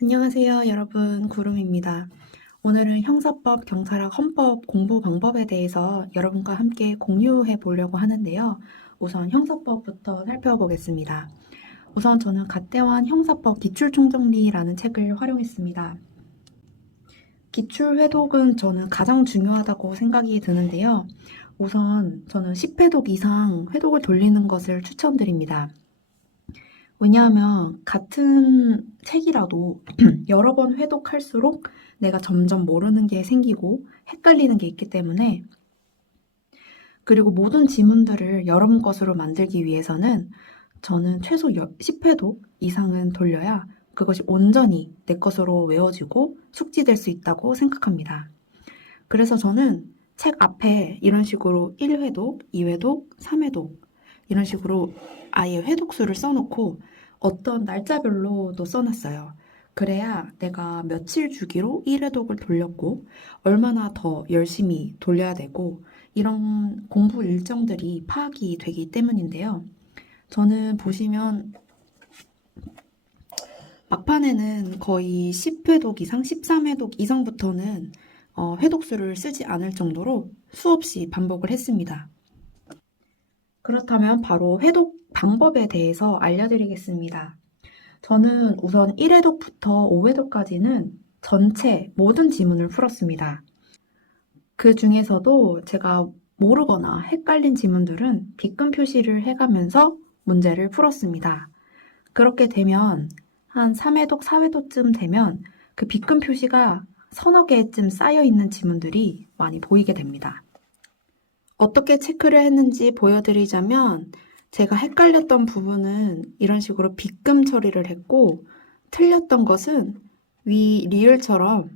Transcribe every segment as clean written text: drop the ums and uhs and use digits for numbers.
안녕하세요, 여러분. 구름입니다. 오늘은 형사법, 경찰학, 헌법 공부 방법에 대해서 여러분과 함께 공유해 보려고 하는데요. 우선 형사법부터 살펴보겠습니다. 우선 저는 갓대환 형사법 기출총정리라는 책을 활용했습니다. 기출회독은 저는 가장 중요하다고 생각이 드는데요. 우선 저는 10회독 이상 회독을 돌리는 것을 추천드립니다. 왜냐하면 같은 책이라도 여러 번 회독할수록 내가 점점 모르는 게 생기고 헷갈리는 게 있기 때문에, 그리고 모든 지문들을 여러분 것으로 만들기 위해서는 저는 최소 10회독 이상은 돌려야 그것이 온전히 내 것으로 외워지고 숙지될 수 있다고 생각합니다. 그래서 저는 책 앞에 이런 식으로 1회독, 2회독, 3회독 이런 식으로 아예 회독수를 써놓고 어떤 날짜별로도 써놨어요. 그래야 내가 며칠 주기로 1회독을 돌렸고 얼마나 더 열심히 돌려야 되고 이런 공부 일정들이 파악이 되기 때문인데요. 저는 보시면 막판에는 거의 10회독 이상, 13회독 이상부터는 회독수를 쓰지 않을 정도로 수없이 반복을 했습니다. 그렇다면 바로 회독 방법에 대해서 알려드리겠습니다. 저는 우선 1회독부터 5회독까지는 전체 모든 지문을 풀었습니다. 그 중에서도 제가 모르거나 헷갈린 지문들은 빗금 표시를 해가면서 문제를 풀었습니다. 그렇게 되면 한 3회독, 4회독쯤 되면 그 빗금 표시가 서너 개쯤 쌓여 있는 지문들이 많이 보이게 됩니다. 어떻게 체크를 했는지 보여드리자면 제가 헷갈렸던 부분은 이런 식으로 빗금 처리를 했고 틀렸던 것은 위 리을처럼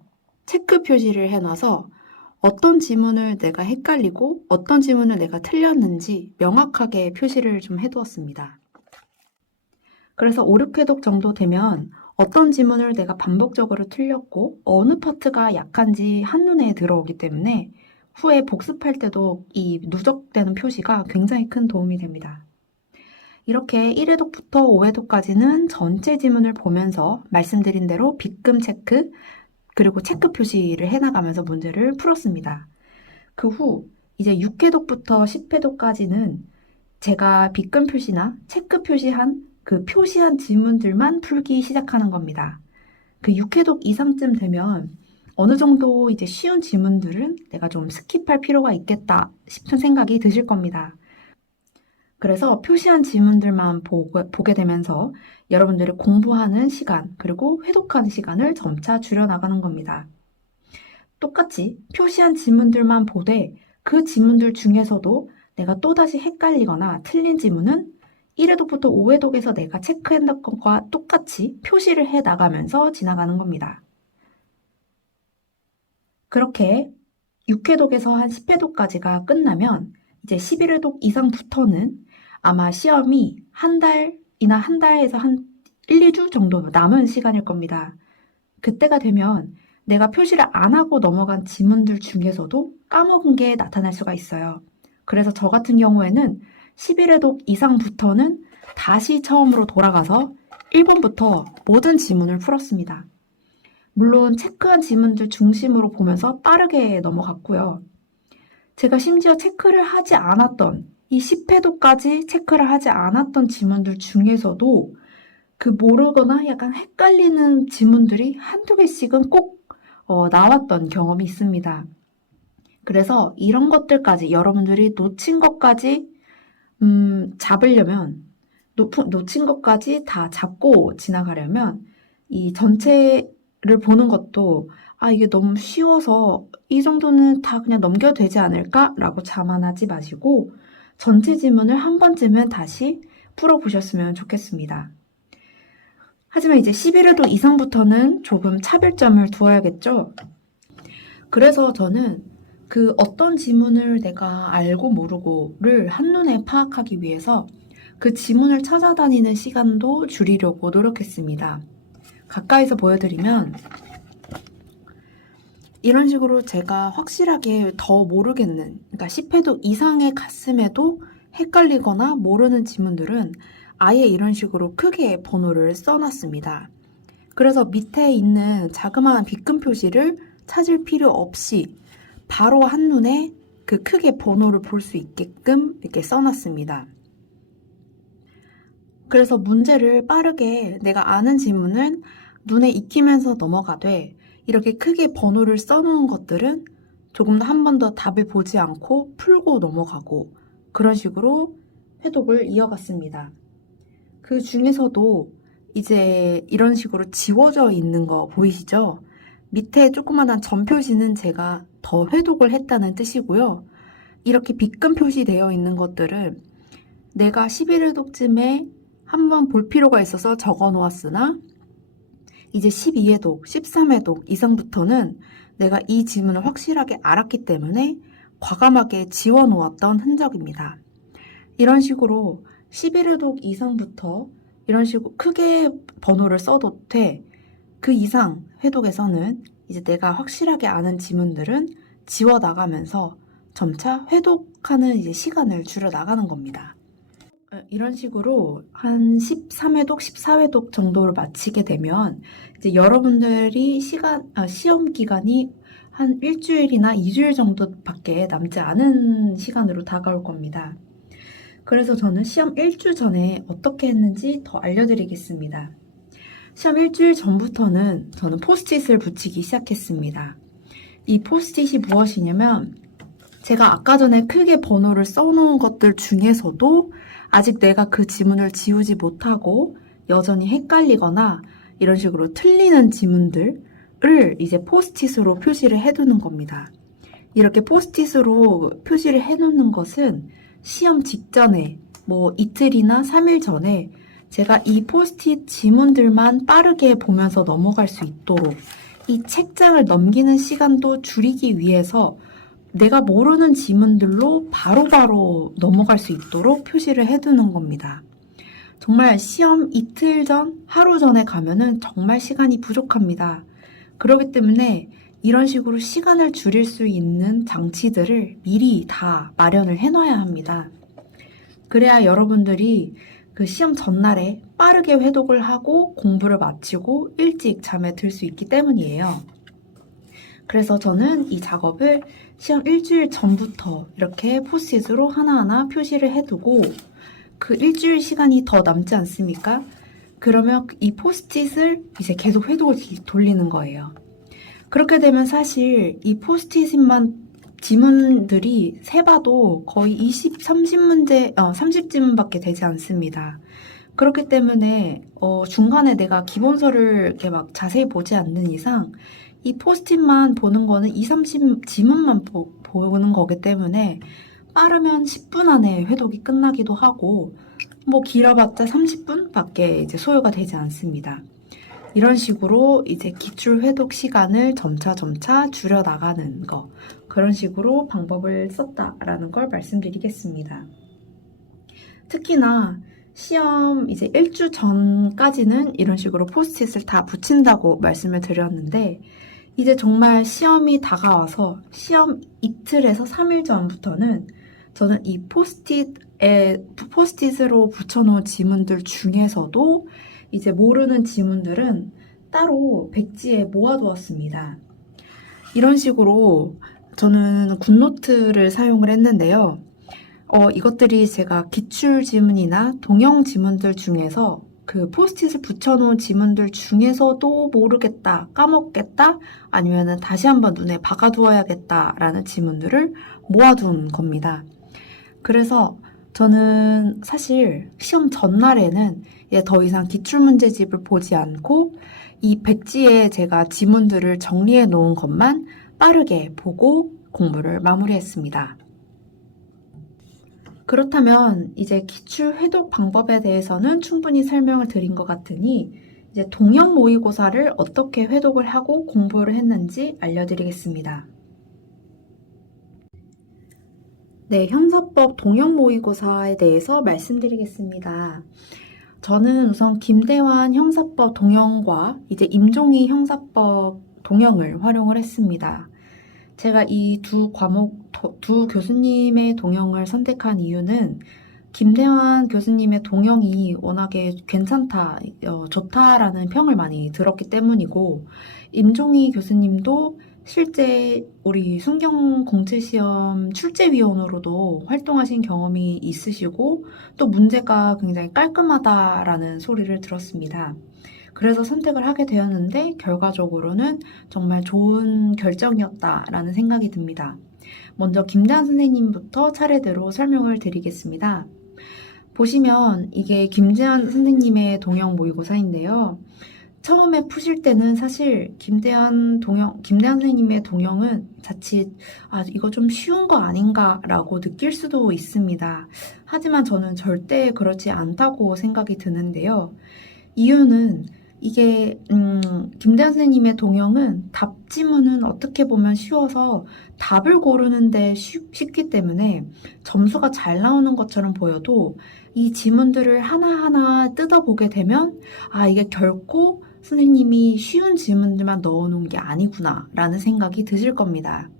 체크 표시를 해놔서 어떤 지문을 내가 헷갈리고 어떤 지문을 내가 틀렸는지 명확하게 표시를 좀 해두었습니다. 그래서 5, 6회독 정도 되면 어떤 지문을 내가 반복적으로 틀렸고 어느 파트가 약한지 한눈에 들어오기 때문에 후에 복습할 때도 이 누적되는 표시가 굉장히 큰 도움이 됩니다. 이렇게 1회독부터 5회독까지는 전체 지문을 보면서 말씀드린 대로 빗금 체크 그리고 체크 표시를 해나가면서 문제를 풀었습니다. 그 후 이제 6회독부터 10회독까지는 제가 빗금 표시나 체크 표시한 그 표시한 지문들만 풀기 시작하는 겁니다. 그 6회독 이상쯤 되면 어느 정도 이제 쉬운 지문들은 내가 좀 스킵할 필요가 있겠다 싶은 생각이 드실 겁니다. 그래서 표시한 지문들만 보게 되면서 여러분들이 공부하는 시간, 그리고 회독하는 시간을 점차 줄여나가는 겁니다. 똑같이 표시한 지문들만 보되 그 지문들 중에서도 내가 또다시 헷갈리거나 틀린 지문은 1회독부터 5회독에서 내가 체크했던 것과 똑같이 표시를 해 나가면서 지나가는 겁니다. 그렇게 6회독에서 한 10회독까지가 끝나면 이제 11회독 이상부터는 아마 시험이 한 달이나 한 달에서 한 1, 2주 정도 남은 시간일 겁니다. 그때가 되면 내가 표시를 안 하고 넘어간 지문들 중에서도 까먹은 게 나타날 수가 있어요. 그래서 저 같은 경우에는 11회독 이상부터는 다시 처음으로 돌아가서 1번부터 모든 지문을 풀었습니다. 물론 체크한 지문들 중심으로 보면서 빠르게 넘어갔고요. 제가 심지어 체크를 하지 않았던 이 10회도까지 체크를 하지 않았던 지문들 중에서도 그 모르거나 약간 헷갈리는 지문들이 한두 개씩은 꼭 나왔던 경험이 있습니다. 그래서 이런 것들까지 여러분들이 놓친 것까지 잡으려면 놓친 것까지 다 잡고 지나가려면 이 전체를 보는 것도 이게 너무 쉬워서 이 정도는 다 그냥 넘겨도 되지 않을까라고 자만하지 마시고 전체 지문을 한 번쯤은 다시 풀어보셨으면 좋겠습니다. 하지만 이제 11회도 이상부터는 조금 차별점을 두어야겠죠? 그래서 저는 그 어떤 지문을 내가 알고 모르고를 한눈에 파악하기 위해서 그 지문을 찾아다니는 시간도 줄이려고 노력했습니다. 가까이서 보여드리면 이런 식으로 제가 확실하게 더 모르겠는, 그러니까 10회도 이상에 갔음에도 헷갈리거나 모르는 지문들은 아예 이런 식으로 크게 번호를 써놨습니다. 그래서 밑에 있는 자그마한 빗금 표시를 찾을 필요 없이 바로 한눈에 그 크게 번호를 볼 수 있게끔 이렇게 써놨습니다. 그래서 문제를 빠르게 내가 아는 지문은 눈에 익히면서 넘어가되 이렇게 크게 번호를 써놓은 것들은 조금 더 한 번 더 답을 보지 않고 풀고 넘어가고 그런 식으로 회독을 이어갔습니다. 그 중에서도 이제 이런 식으로 지워져 있는 거 보이시죠? 밑에 조그만한 점 표시는 제가 더 회독을 했다는 뜻이고요. 이렇게 빗금 표시되어 있는 것들은 내가 11회독쯤에 한번 볼 필요가 있어서 적어 놓았으나 이제 12회독, 13회독 이상부터는 내가 이 지문을 확실하게 알았기 때문에 과감하게 지워 놓았던 흔적입니다. 이런 식으로 11회독 이상부터 이런 식으로 크게 번호를 써도 돼. 그 이상 회독에서는 이제 내가 확실하게 아는 지문들은 지워 나가면서 점차 회독하는 이제 시간을 줄여 나가는 겁니다. 이런 식으로 한 13회독, 14회독 정도를 마치게 되면 이제 여러분들이 시험 기간이 한 일주일이나 2주일 정도밖에 남지 않은 시간으로 다가올 겁니다. 그래서 저는 시험 일주 전에 어떻게 했는지 더 알려드리겠습니다. 시험 일주일 전부터는 저는 포스트잇을 붙이기 시작했습니다. 이 포스트잇이 무엇이냐면 제가 아까 전에 크게 번호를 써놓은 것들 중에서도 아직 내가 그 지문을 지우지 못하고 여전히 헷갈리거나 이런 식으로 틀리는 지문들을 이제 포스트잇으로 표시를 해두는 겁니다. 이렇게 포스트잇으로 표시를 해놓는 것은 시험 직전에 뭐 이틀이나 3일 전에 제가 이 포스트잇 지문들만 빠르게 보면서 넘어갈 수 있도록 이 책장을 넘기는 시간도 줄이기 위해서 내가 모르는 지문들로 바로바로 넘어갈 수 있도록 표시를 해두는 겁니다. 정말 시험 이틀 전, 하루 전에 가면은 정말 시간이 부족합니다. 그렇기 때문에 이런 식으로 시간을 줄일 수 있는 장치들을 미리 다 마련을 해놔야 합니다. 그래야 여러분들이 그 시험 전날에 빠르게 회독을 하고 공부를 마치고 일찍 잠에 들 수 있기 때문이에요. 그래서 저는 이 작업을 시험 일주일 전부터 이렇게 포스트잇으로 하나하나 표시를 해두고 그 일주일 시간이 더 남지 않습니까? 그러면 이 포스트잇을 이제 계속 회독을 돌리는 거예요. 그렇게 되면 사실 이 포스트잇만 지문들이 세봐도 거의 20, 30문제, 30지문밖에 되지 않습니다. 그렇기 때문에 중간에 내가 기본서를 이렇게 막 자세히 보지 않는 이상 이 포스트잇만 보는 거는 2, 30지문만 보는 거기 때문에 빠르면 10분 안에 회독이 끝나기도 하고 뭐 길어봤자 30분밖에 이제 소요가 되지 않습니다. 이런 식으로 이제 기출 회독 시간을 점차 줄여 나가는 거 그런 식으로 방법을 썼다라는 걸 말씀드리겠습니다. 특히나 시험 이제 일주 전까지는 이런 식으로 포스트잇을 다 붙인다고 말씀을 드렸는데 이제 정말 시험이 다가와서 시험 이틀에서 3일 전부터는 저는 이 포스트잇으로 붙여놓은 지문들 중에서도 이제 모르는 지문들은 따로 백지에 모아두었습니다. 이런 식으로 저는 굿노트를 사용을 했는데요. 이것들이 제가 기출 지문이나 동영 지문들 중에서 그 포스트잇을 붙여놓은 지문들 중에서도 모르겠다, 까먹겠다, 아니면은 다시 한번 눈에 박아두어야겠다라는 지문들을 모아둔 겁니다. 그래서 저는 사실 시험 전날에는 더 이상 기출문제집을 보지 않고 이 백지에 제가 지문들을 정리해 놓은 것만 빠르게 보고 공부를 마무리했습니다. 그렇다면 이제 기출 회독 방법에 대해서는 충분히 설명을 드린 것 같으니 이제 동영 모의고사를 어떻게 회독을 하고 공부를 했는지 알려드리겠습니다. 네, 형사법 동영 모의고사에 대해서 말씀드리겠습니다. 저는 우선 김대환 형사법 동영과 이제 임종희 형사법 동영을 활용을 했습니다. 제가 이 두 교수님의 동영을 선택한 이유는 김대환 교수님의 동영이 워낙에 괜찮다, 좋다라는 평을 많이 들었기 때문이고, 임종희 교수님도 실제 우리 순경 공채시험 출제위원으로도 활동하신 경험이 있으시고, 또 문제가 굉장히 깔끔하다라는 소리를 들었습니다. 그래서 선택을 하게 되었는데, 결과적으로는 정말 좋은 결정이었다라는 생각이 듭니다. 먼저 김대환 선생님부터 차례대로 설명을 드리겠습니다. 보시면 이게 김재한 선생님의 동영 모의고사인데요. 처음에 푸실 때는 사실 김대한 선생님의 동영은 자칫, 이거 좀 쉬운 거 아닌가라고 느낄 수도 있습니다. 하지만 저는 절대 그렇지 않다고 생각이 드는데요. 이유는 이게, 김대한 선생님의 동영은 답 지문은 어떻게 보면 쉬워서 답을 고르는데 쉽기 때문에 점수가 잘 나오는 것처럼 보여도 이 지문들을 하나하나 뜯어보게 되면, 이게 결코 선생님이 쉬운 지문들만 넣어놓은 게 아니구나 라는 생각이 드실 겁니다.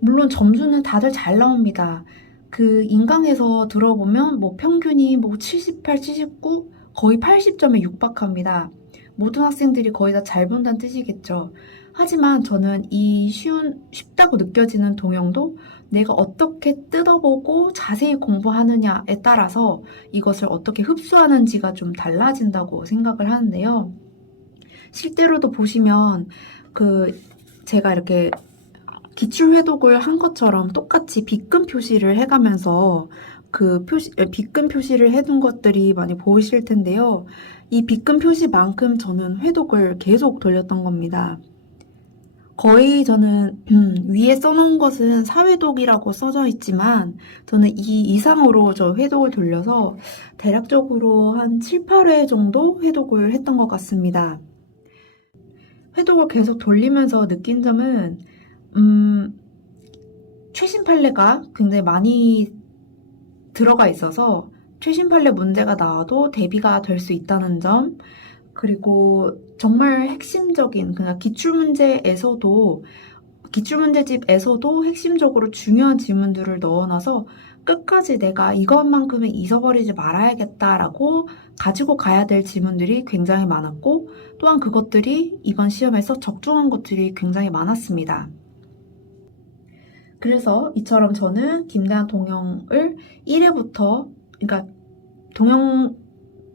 물론 점수는 다들 잘 나옵니다. 그 인강에서 들어보면 뭐 평균이 뭐 78, 79, 거의 80점에 육박합니다. 모든 학생들이 거의 다 잘 본다는 뜻이겠죠. 하지만 저는 이 쉽다고 느껴지는 동영도 내가 어떻게 뜯어보고 자세히 공부하느냐에 따라서 이것을 어떻게 흡수하는지가 좀 달라진다고 생각을 하는데요. 실제로도 보시면 제가 이렇게 기출 회독을 한 것처럼 똑같이 빗금 표시를 해가면서 빗금 표시를 해둔 것들이 많이 보이실 텐데요. 이 빗금 표시만큼 저는 회독을 계속 돌렸던 겁니다. 거의 저는 위에 써놓은 것은 사회독이라고 써져 있지만 저는 이 이상으로 저 회독을 돌려서 대략적으로 한 7, 8회 정도 회독을 했던 것 같습니다. 회독을 계속 돌리면서 느낀 점은 최신 판례가 굉장히 많이 들어가 있어서 최신 판례 문제가 나와도 대비가 될 수 있다는 점, 그리고 정말 핵심적인 그냥 기출문제집에서도 핵심적으로 중요한 지문들을 넣어놔서 끝까지 내가 이것만큼은 잊어버리지 말아야겠다라고 가지고 가야 될 지문들이 굉장히 많았고, 또한 그것들이 이번 시험에서 적중한 것들이 굉장히 많았습니다. 그래서 이처럼 저는 김대한 동영을 1회부터, 그러니까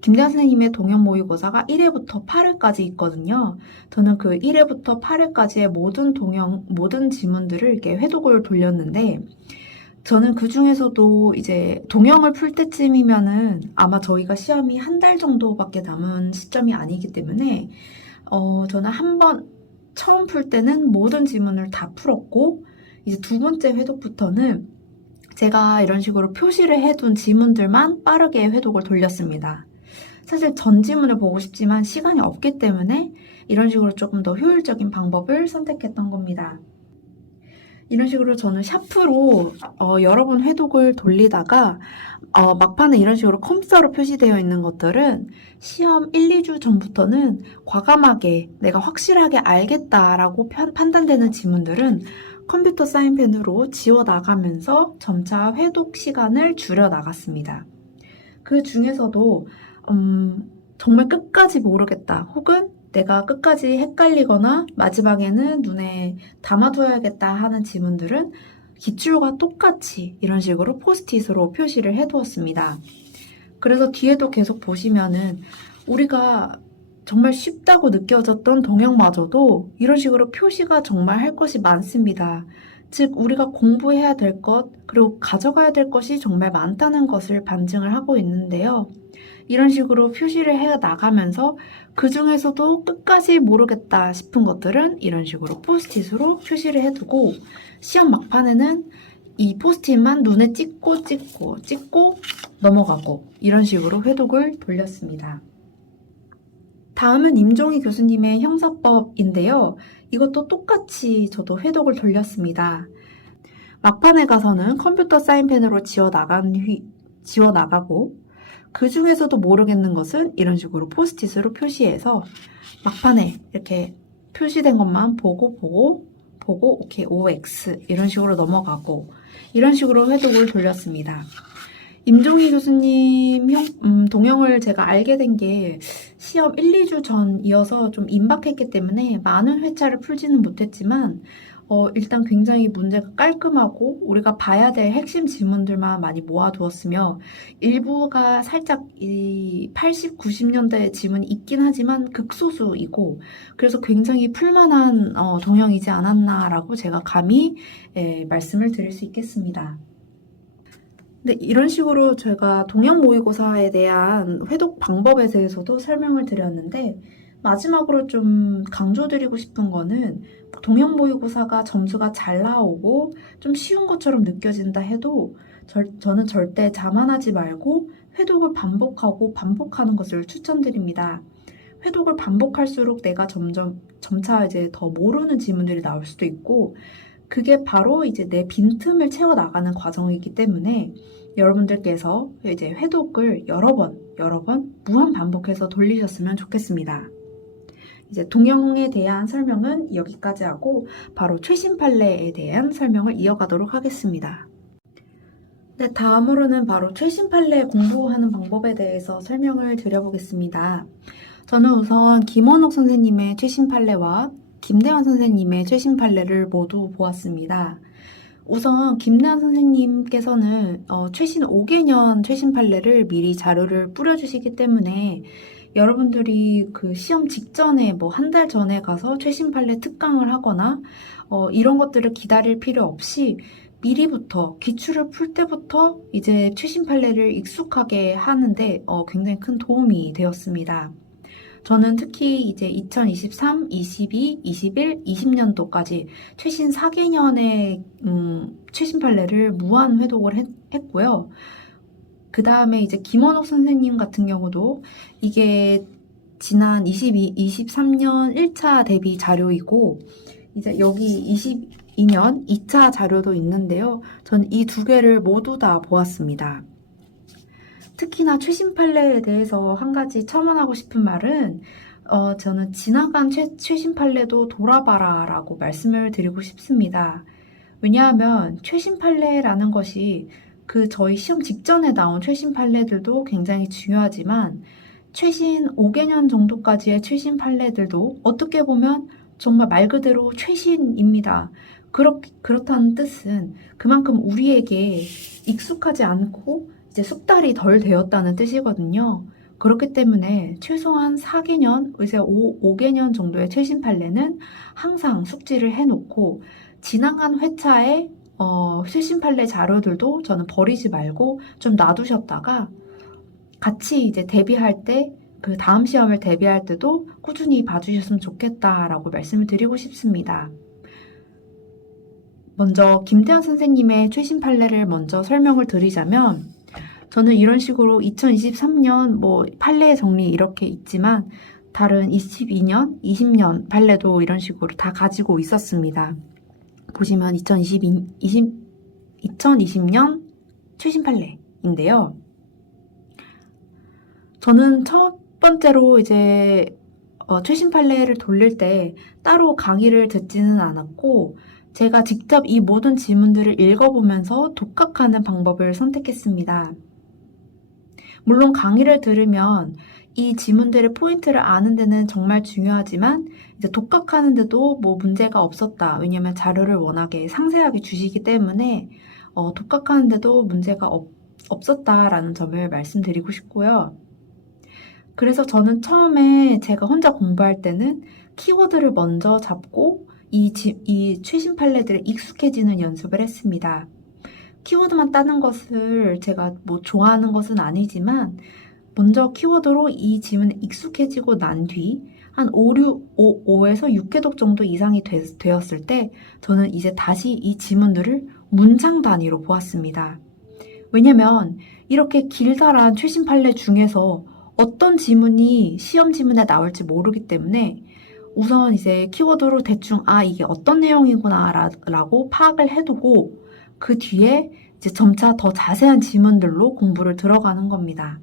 김대한 선생님의 동영 모의고사가 1회부터 8회까지 있거든요. 저는 그 1회부터 8회까지의 모든 지문들을 이렇게 회독을 돌렸는데, 저는 그 중에서도 이제 동영을 풀 때쯤이면은 아마 저희가 시험이 한 달 정도밖에 남은 시점이 아니기 때문에, 저는 처음 풀 때는 모든 지문을 다 풀었고, 이제 두 번째 회독부터는 제가 이런 식으로 표시를 해둔 지문들만 빠르게 회독을 돌렸습니다. 사실 전 지문을 보고 싶지만 시간이 없기 때문에 이런 식으로 조금 더 효율적인 방법을 선택했던 겁니다. 이런 식으로 저는 샤프로 여러 번 회독을 돌리다가 막판에 이런 식으로 컴퓨터로 표시되어 있는 것들은 시험 1, 2주 전부터는 과감하게 내가 확실하게 알겠다라고 판단되는 지문들은 컴퓨터 사인펜으로 지워나가면서 점차 회독 시간을 줄여나갔습니다. 그 중에서도 정말 끝까지 모르겠다, 혹은 내가 끝까지 헷갈리거나 마지막에는 눈에 담아둬야겠다 하는 지문들은 기출과 똑같이 이런 식으로 포스트잇으로 표시를 해두었습니다. 그래서 뒤에도 계속 보시면은 우리가 정말 쉽다고 느껴졌던 동영마저도 이런 식으로 표시가 정말 할 것이 많습니다. 즉, 우리가 공부해야 될 것, 그리고 가져가야 될 것이 정말 많다는 것을 반증을 하고 있는데요. 이런 식으로 표시를 해 나가면서 그 중에서도 끝까지 모르겠다 싶은 것들은 이런 식으로 포스트잇으로 표시를 해두고, 시험 막판에는 이 포스트잇만 눈에 찍고 넘어가고 이런 식으로 회독을 돌렸습니다. 다음은 임종희 교수님의 형사법인데요. 이것도 똑같이 저도 회독을 돌렸습니다. 막판에 가서는 컴퓨터 사인펜으로 지워나가고, 그 중에서도 모르겠는 것은 이런 식으로 포스트잇으로 표시해서 막판에 이렇게 표시된 것만 보고 오케이, OX 이런 식으로 넘어가고, 이런 식으로 회독을 돌렸습니다. 임종희 교수님 동영을 제가 알게 된 게 시험 1, 2주 전이어서 좀 임박했기 때문에 많은 회차를 풀지는 못했지만 일단 굉장히 문제가 깔끔하고 우리가 봐야 될 핵심 지문들만 많이 모아두었으며 일부가 살짝 이 80, 90년대 지문이 있긴 하지만 극소수이고 그래서 굉장히 풀만한 동영이지 않았나라고 제가 감히 말씀을 드릴 수 있겠습니다. 네, 이런 식으로 제가 동양 모의고사에 대한 회독 방법에 대해서도 설명을 드렸는데 마지막으로 좀 강조드리고 싶은 거는 동양 모의고사가 점수가 잘 나오고 좀 쉬운 것처럼 느껴진다 해도 저는 절대 자만하지 말고 회독을 반복하고 반복하는 것을 추천드립니다. 회독을 반복할수록 내가 점차 이제 더 모르는 지문들이 나올 수도 있고 그게 바로 이제 내 빈틈을 채워 나가는 과정이기 때문에 여러분들께서 이제 회독을 여러 번 무한 반복해서 돌리셨으면 좋겠습니다. 이제 동영에 대한 설명은 여기까지 하고 바로 최신 판례에 대한 설명을 이어가도록 하겠습니다. 네, 다음으로는 바로 최신 판례 공부하는 방법에 대해서 설명을 드려보겠습니다. 저는 우선 김원옥 선생님의 최신 판례와 김대환 선생님의 최신 판례를 모두 보았습니다. 우선 김대환 선생님께서는 최신 5개년 최신 판례를 미리 자료를 뿌려주시기 때문에 여러분들이 그 시험 직전에 뭐 한 달 전에 가서 최신 판례 특강을 하거나 이런 것들을 기다릴 필요 없이 미리부터 기출을 풀 때부터 이제 최신 판례를 익숙하게 하는데 굉장히 큰 도움이 되었습니다. 저는 특히 이제 2023, 22, 21, 20년도까지 최신 4개년의 최신 판례를 무한 회독을 했고요. 그 다음에 이제 김원옥 선생님 같은 경우도 이게 지난 23년 1차 대비 자료이고 이제 여기 22년 2차 자료도 있는데요. 저는 이 두 개를 모두 다 보았습니다. 특히나 최신 판례에 대해서 한 가지 첨언하고 싶은 말은 저는 지나간 최신 판례도 돌아봐라 라고 말씀을 드리고 싶습니다. 왜냐하면 최신 판례라는 것이 저희 시험 직전에 나온 최신 판례들도 굉장히 중요하지만 최신 5개년 정도까지의 최신 판례들도 어떻게 보면 정말 말 그대로 최신입니다. 그렇다는 뜻은 그만큼 우리에게 익숙하지 않고 이제 숙달이 덜 되었다는 뜻이거든요. 그렇기 때문에 최소한 4개년, 이제 5개년 정도의 최신 판례는 항상 숙지를 해놓고 지나간 회차에 최신 판례 자료들도 저는 버리지 말고 좀 놔두셨다가 같이 이제 대비할 때 그 다음 시험을 대비할 때도 꾸준히 봐주셨으면 좋겠다라고 말씀을 드리고 싶습니다. 먼저 김대환 선생님의 최신 판례를 먼저 설명을 드리자면 저는 이런 식으로 2023년 뭐 판례 정리 이렇게 있지만 다른 22년, 20년 판례도 이런 식으로 다 가지고 있었습니다. 보시면 2020년 최신 판례인데요. 저는 첫 번째로 이제 최신 판례를 돌릴 때 따로 강의를 듣지는 않았고 제가 직접 이 모든 지문들을 읽어보면서 독학하는 방법을 선택했습니다. 물론 강의를 들으면 이 지문들의 포인트를 아는 데는 정말 중요하지만 이제 독학하는 데도 뭐 문제가 없었다. 왜냐면 자료를 워낙에 상세하게 주시기 때문에 독학하는 데도 문제가 없었다라는 점을 말씀드리고 싶고요. 그래서 저는 처음에 제가 혼자 공부할 때는 키워드를 먼저 잡고 이 최신 판례들에 익숙해지는 연습을 했습니다. 키워드만 따는 것을 제가 뭐 좋아하는 것은 아니지만 먼저 키워드로 이 지문에 익숙해지고 난 뒤 한 5에서 6회독 정도 이상이 되었을 때 저는 이제 다시 이 지문들을 문장 단위로 보았습니다. 왜냐면 이렇게 길다란 최신 판례 중에서 어떤 지문이 시험 지문에 나올지 모르기 때문에 우선 이제 키워드로 대충 이게 어떤 내용이구나 라고 파악을 해두고 그 뒤에 이제 점차 더 자세한 지문들로 공부를 들어가는 겁니다.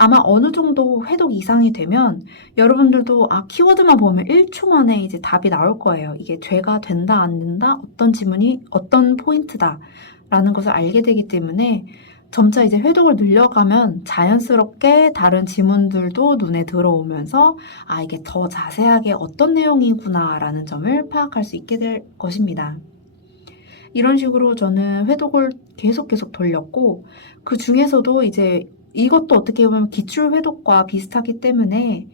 아마 어느 정도 회독 이상이 되면 여러분들도 키워드만 보면 1초 만에 이제 답이 나올 거예요. 이게 죄가 된다 안 된다 어떤 지문이 어떤 포인트다 라는 것을 알게 되기 때문에 점차 이제 회독을 늘려가면 자연스럽게 다른 지문들도 눈에 들어오면서 아, 이게 더 자세하게 어떤 내용이구나라는 점을 파악할 수 있게 될 것입니다. 이런 식으로 저는 회독을 계속 돌렸고, 그 중에서도 이제 이것도 어떻게 보면 기출 회독과 비슷하기 때문에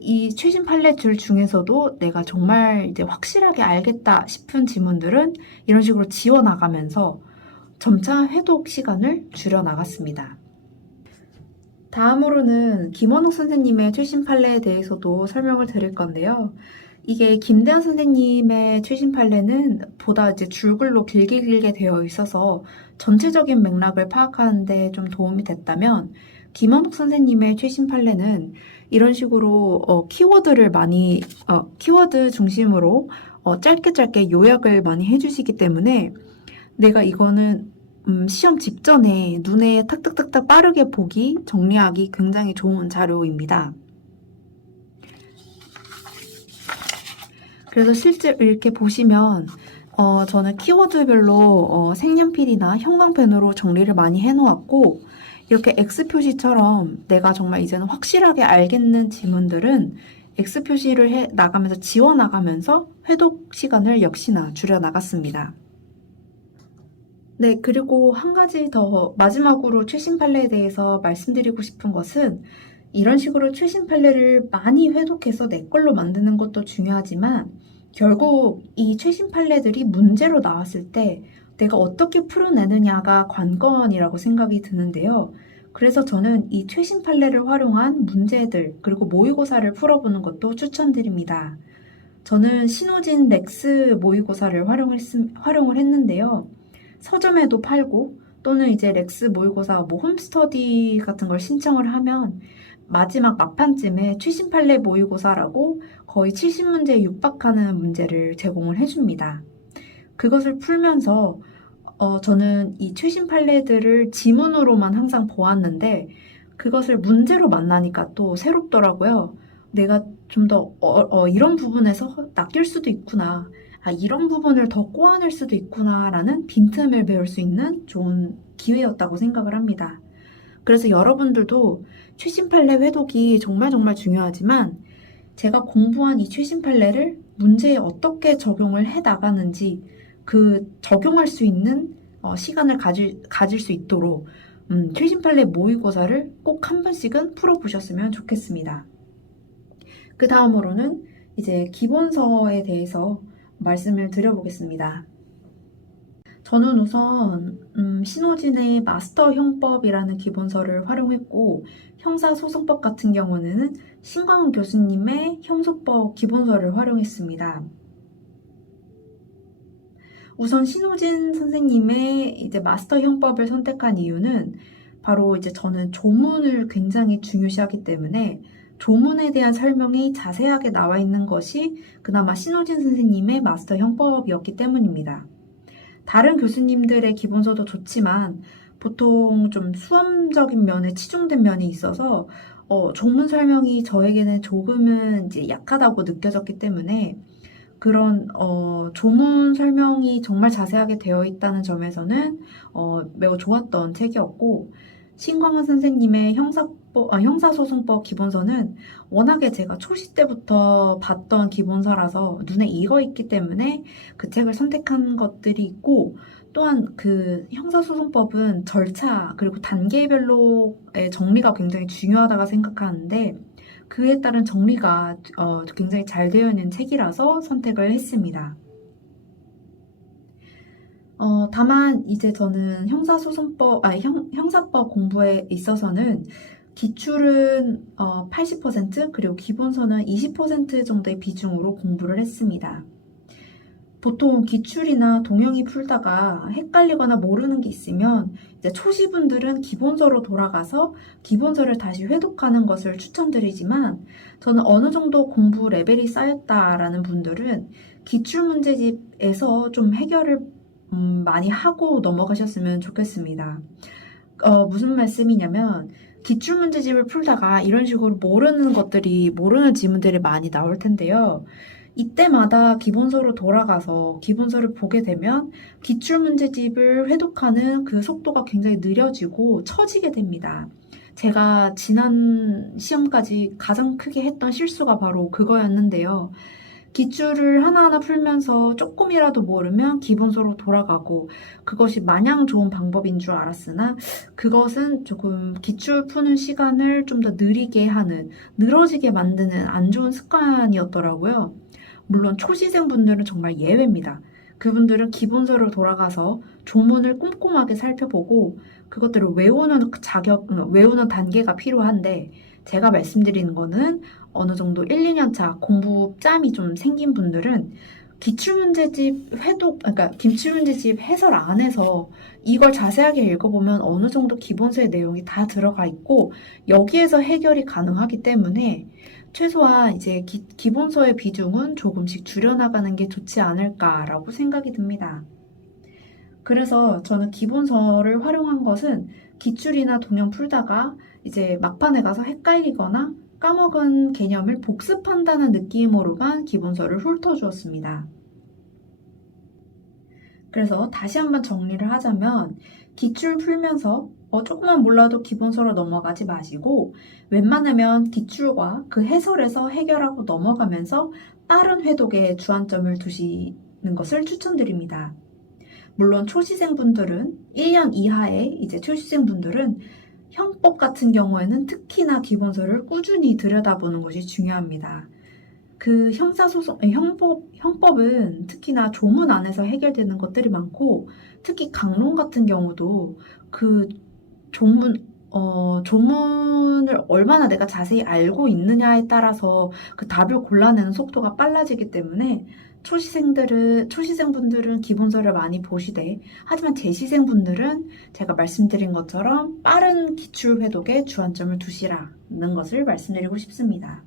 이 최신 판례줄 중에서도 내가 정말 이제 확실하게 알겠다 싶은 지문들은 이런 식으로 지워 나가면서 점차 회독 시간을 줄여 나갔습니다. 다음으로는 김원욱 선생님의 최신 판례에 대해서도 설명을 드릴 건데요. 이게 김대현 선생님의 최신 판례는 보다 이제 줄글로 길게 되어 있어서 전체적인 맥락을 파악하는 데 좀 도움이 됐다면, 김원욱 선생님의 최신 판례는 이런 식으로 키워드를 많이 키워드 중심으로 짧게 요약을 많이 해주시기 때문에 내가 이거는 시험 직전에 눈에 탁탁탁탁 빠르게 보기, 정리하기 굉장히 좋은 자료입니다. 그래서 실제 이렇게 보시면 저는 키워드별로 색연필이나 형광펜으로 정리를 많이 해놓았고, 이렇게 X 표시처럼 내가 정말 이제는 확실하게 알겠는 지문들은 X 표시를 해 나가면서 지워 나가면서 회독 시간을 역시나 줄여 나갔습니다. 네, 그리고 한 가지 더 마지막으로 최신 판례에 대해서 말씀드리고 싶은 것은, 이런 식으로 최신 판례를 많이 회독해서 내 걸로 만드는 것도 중요하지만 결국 이 최신 판례들이 문제로 나왔을 때 내가 어떻게 풀어내느냐가 관건이라고 생각이 드는데요. 그래서 저는 이 최신 판례를 활용한 문제들 그리고 모의고사를 풀어보는 것도 추천드립니다. 저는 신호진 렉스 모의고사를 활용을 했는데요. 서점에도 팔고 또는 이제 렉스 모의고사 홈스터디 같은 걸 신청을 하면 마지막 막판쯤에 최신 판례 모의고사라고 거의 70문제에 육박하는 문제를 제공을 해줍니다. 그것을 풀면서 저는 이 최신 판례들을 지문으로만 항상 보았는데 그것을 문제로 만나니까 또 새롭더라고요. 내가 좀 더 이런 부분에서 낚일 수도 있구나. 아, 이런 부분을 더 꼬아낼 수도 있구나라는 빈틈을 배울 수 있는 좋은 기회였다고 생각을 합니다. 그래서 여러분들도 최신 판례 회독이 정말 중요하지만 제가 공부한 이 최신 판례를 문제에 어떻게 적용을 해 나가는지 그 적용할 수 있는 시간을 가질 수 있도록 최신 판례 모의고사를 꼭 한 번씩은 풀어보셨으면 좋겠습니다. 그 다음으로는 이제 기본서에 대해서 말씀을 드려보겠습니다. 저는 우선 신호진의 마스터 형법이라는 기본서를 활용했고, 형사소송법 같은 경우는 신광훈 교수님의 형소법 기본서를 활용했습니다. 우선 신호진 선생님의 이제 마스터 형법을 선택한 이유는 바로 이제 저는 조문을 굉장히 중요시하기 때문에 조문에 대한 설명이 자세하게 나와 있는 것이 그나마 신호진 선생님의 마스터 형법이었기 때문입니다. 다른 교수님들의 기본서도 좋지만 보통 좀 수험적인 면에 치중된 면이 있어서 조문 설명이 저에게는 조금은 이제 약하다고 느껴졌기 때문에 그런 조문 설명이 정말 자세하게 되어 있다는 점에서는 매우 좋았던 책이었고, 신광훈 선생님의 형사소송법 기본서는 워낙에 제가 초시 때부터 봤던 기본서라서 눈에 익어 있기 때문에 그 책을 선택한 것들이 있고, 또한 그 형사소송법은 절차 그리고 단계별로의 정리가 굉장히 중요하다고 생각하는데 그에 따른 정리가 굉장히 잘 되어 있는 책이라서 선택을 했습니다. 다만 이제 저는 형사법 공부에 있어서는 기출은 80% 그리고 기본서는 20% 정도의 비중으로 공부를 했습니다. 보통 기출이나 동영이 풀다가 헷갈리거나 모르는 게 있으면 이제 초시분들은 기본서로 돌아가서 기본서를 다시 회독하는 것을 추천드리지만, 저는 어느 정도 공부 레벨이 쌓였다라는 분들은 기출문제집에서 좀 해결을 많이 하고 넘어가셨으면 좋겠습니다. 무슨 말씀이냐면 기출문제집을 풀다가 이런 식으로 모르는 지문들이 많이 나올 텐데요. 이때마다 기본서로 돌아가서 기본서를 보게 되면 기출문제집을 회독하는 그 속도가 굉장히 느려지고 처지게 됩니다. 제가 지난 시험까지 가장 크게 했던 실수가 바로 그거였는데요. 기출을 하나하나 풀면서 조금이라도 모르면 기본서로 돌아가고 그것이 마냥 좋은 방법인 줄 알았으나 그것은 조금 기출 푸는 시간을 좀 더 느리게 하는, 늘어지게 만드는 안 좋은 습관이었더라고요. 물론 초시생분들은 정말 예외입니다. 그분들은 기본서로 돌아가서 조문을 꼼꼼하게 살펴보고 그것들을 외우는 외우는 단계가 필요한데 제가 말씀드리는 거는 어느 정도 1, 2년 차 공부 짬이 좀 생긴 분들은 기출문제집 회독, 그러니까 기출문제집 해설 안에서 이걸 자세하게 읽어보면 어느 정도 기본서의 내용이 다 들어가 있고 여기에서 해결이 가능하기 때문에 최소한 이제 기본서의 비중은 조금씩 줄여나가는 게 좋지 않을까라고 생각이 듭니다. 그래서 저는 기본서를 활용한 것은 기출이나 동영 풀다가 이제 막판에 가서 헷갈리거나 까먹은 개념을 복습한다는 느낌으로만 기본서를 훑어주었습니다. 그래서 다시 한번 정리를 하자면 기출 풀면서 조금만 몰라도 기본서로 넘어가지 마시고 웬만하면 기출과 그 해설에서 해결하고 넘어가면서 빠른 회독에 주안점을 두시는 것을 추천드립니다. 물론 초시생분들은 1년 이하의 이제 초시생분들은 형법 같은 경우에는 특히나 기본서를 꾸준히 들여다보는 것이 중요합니다. 그 형법은 특히나 조문 안에서 해결되는 것들이 많고, 특히 강론 같은 경우도 그 조문을 얼마나 내가 자세히 알고 있느냐에 따라서 그 답을 골라내는 속도가 빨라지기 때문에 초시생분들은 기본서를 많이 보시되, 하지만 재시생분들은 제가 말씀드린 것처럼 빠른 기출 회독에 주안점을 두시라는 것을 말씀드리고 싶습니다.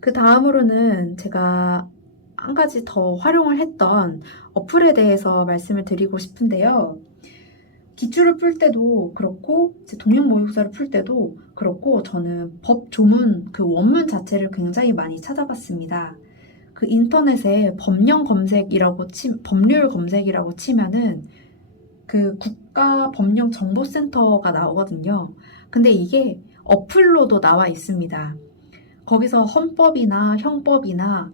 그 다음으로는 제가 한 가지 더 활용을 했던 어플에 대해서 말씀을 드리고 싶은데요. 기출을 풀 때도 그렇고 동영 모의고사를 풀 때도 그렇고 저는 법 조문 그 원문 자체를 굉장히 많이 찾아봤습니다. 그 인터넷에 법률 검색이라고 치면은 그 국가법령정보센터가 나오거든요. 근데 이게 어플로도 나와 있습니다. 거기서 헌법이나 형법이나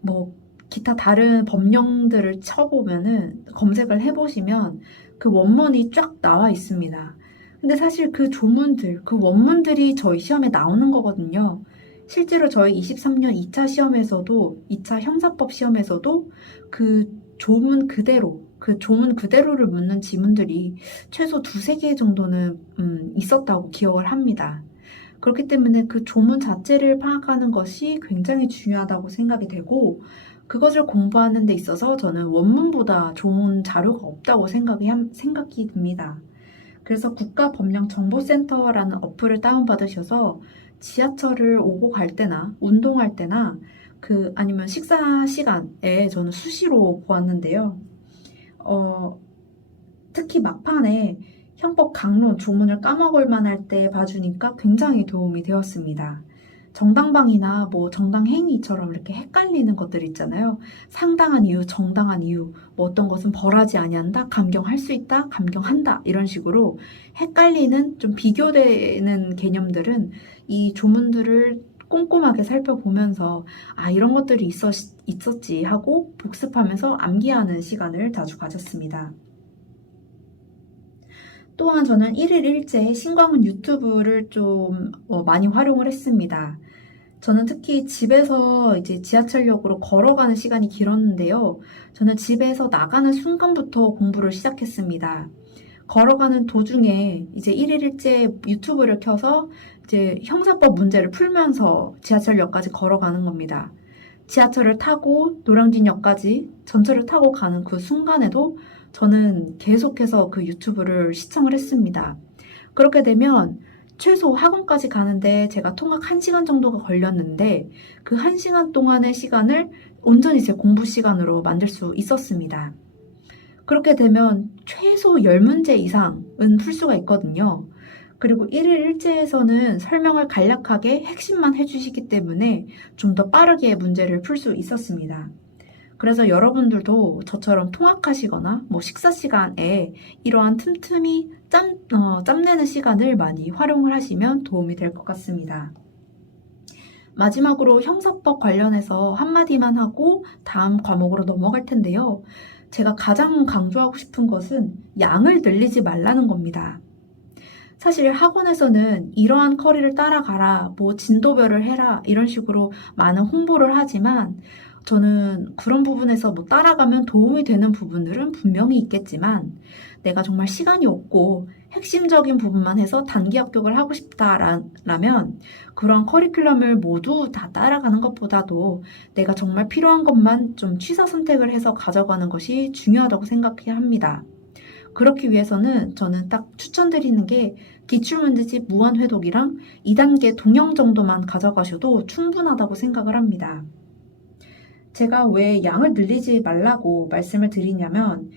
뭐 기타 다른 법령들을 쳐보면은 검색을 해보시면 그 원문이 쫙 나와 있습니다. 근데 사실 그 조문들, 그 원문들이 저희 시험에 나오는 거거든요. 실제로 저희 23년 2차 시험에서도, 2차 형사법 시험에서도 그 조문 그대로를 묻는 지문들이 최소 두세 개 정도는 있었다고 기억을 합니다. 그렇기 때문에 그 조문 자체를 파악하는 것이 굉장히 중요하다고 생각이 되고, 그것을 공부하는 데 있어서 저는 원문보다 좋은 자료가 없다고 생각이 듭니다. 그래서 국가법령정보센터라는 어플을 다운받으셔서 지하철을 오고 갈 때나 운동할 때나 아니면 식사 시간에 저는 수시로 보았는데요. 특히 막판에 형법 강론 조문을 까먹을 만할 때 봐주니까 굉장히 도움이 되었습니다. 정당방위나 뭐 정당행위처럼 이렇게 헷갈리는 것들 있잖아요. 상당한 이유, 정당한 이유, 뭐 어떤 것은 벌하지 아니한다, 감경할 수 있다, 감경한다 이런 식으로 헷갈리는 좀 비교되는 개념들은 이 조문들을 꼼꼼하게 살펴보면서 이런 것들이 있었지 하고 복습하면서 암기하는 시간을 자주 가졌습니다. 또한 저는 1일 1제 신광훈 유튜브를 좀 많이 활용을 했습니다. 저는 특히 집에서 이제 지하철역으로 걸어가는 시간이 길었는데요. 저는 집에서 나가는 순간부터 공부를 시작했습니다. 걸어가는 도중에 이제 1일 1제 유튜브를 켜서 이제 형사법 문제를 풀면서 지하철역까지 걸어가는 겁니다. 지하철을 타고 노량진역까지 전철을 타고 가는 그 순간에도 저는 계속해서 그 유튜브를 시청을 했습니다. 그렇게 되면 최소 학원까지 가는데 제가 통학 1시간 정도가 걸렸는데 그 1시간 동안의 시간을 온전히 제 공부 시간으로 만들 수 있었습니다. 그렇게 되면 최소 10문제 이상은 풀 수가 있거든요. 그리고 1일 일제에서는 설명을 간략하게 핵심만 해주시기 때문에 좀 더 빠르게 문제를 풀 수 있었습니다. 그래서 여러분들도 저처럼 통학하시거나 뭐 식사 시간에 이러한 틈틈이 짬내는 시간을 많이 활용을 하시면 도움이 될 것 같습니다. 마지막으로 형사법 관련해서 한마디만 하고 다음 과목으로 넘어갈 텐데요. 제가 가장 강조하고 싶은 것은 양을 늘리지 말라는 겁니다. 사실 학원에서는 이러한 커리를 따라가라, 뭐 진도별을 해라, 이런 식으로 많은 홍보를 하지만 저는 그런 부분에서 뭐 따라가면 도움이 되는 부분들은 분명히 있겠지만 내가 정말 시간이 없고 핵심적인 부분만 해서 단기 합격을 하고 싶다라면 그런 커리큘럼을 모두 다 따라가는 것보다도 내가 정말 필요한 것만 좀 취사 선택을 해서 가져가는 것이 중요하다고 생각합니다. 그렇기 위해서는 저는 딱 추천드리는 게 기출문제집 무한회독이랑 2단계 동영 정도만 가져가셔도 충분하다고 생각을 합니다. 제가 왜 양을 늘리지 말라고 말씀을 드리냐면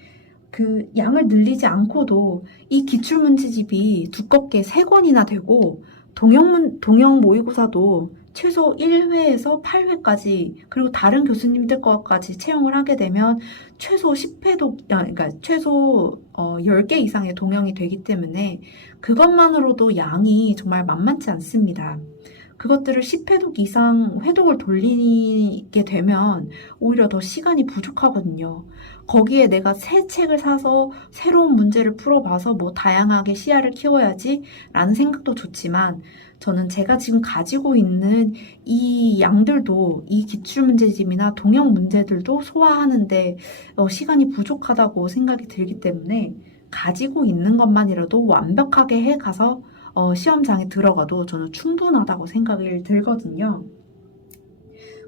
그 양을 늘리지 않고도 이 기출문제집이 두껍게 3권이나 되고 동영 모의고사도 최소 1회에서 8회까지 그리고 다른 교수님들 것까지 채용을 하게 되면 최소 10회도 그러니까 최소 10개 이상의 동영이 되기 때문에 그것만으로도 양이 정말 만만치 않습니다. 그것들을 10회독 이상 회독을 돌리게 되면 오히려 더 시간이 부족하거든요. 거기에 내가 새 책을 사서 새로운 문제를 풀어봐서 뭐 다양하게 시야를 키워야지 라는 생각도 좋지만 저는 제가 지금 가지고 있는 이 양들도 이 기출문제집이나 동영 문제들도 소화하는데 시간이 부족하다고 생각이 들기 때문에 가지고 있는 것만이라도 완벽하게 해가서 시험장에 들어가도 저는 충분하다고 생각이 들거든요.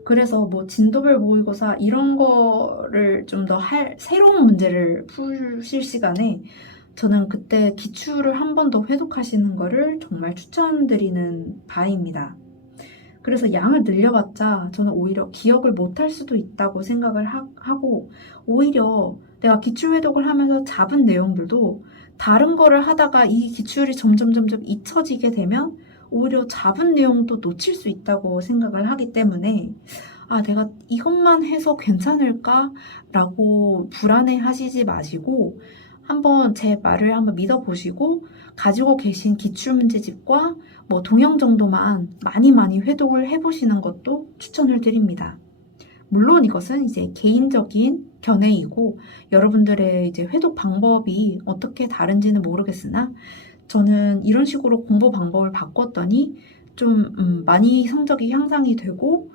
그래서 뭐 진도별 모의고사 이런 거를 좀 더 새로운 문제를 푸실 시간에 저는 그때 기출을 한 번 더 회독하시는 거를 정말 추천드리는 바입니다. 그래서 양을 늘려봤자 저는 오히려 기억을 못할 수도 있다고 생각을 하고 오히려 내가 기출 회독을 하면서 잡은 내용들도 다른 거를 하다가 이 기출이 점점 잊혀지게 되면 오히려 잡은 내용도 놓칠 수 있다고 생각을 하기 때문에 아, 내가 이것만 해서 괜찮을까? 라고 불안해 하시지 마시고 한번 제 말을 한번 믿어보시고 가지고 계신 기출문제집과 뭐 동영 정도만 많이 회독을 해보시는 것도 추천을 드립니다. 물론 이것은 이제 개인적인 견해이고 여러분들의 이제 회독 방법이 어떻게 다른지는 모르겠으나 저는 이런 식으로 공부 방법을 바꿨더니 좀 많이 성적이 향상이 되고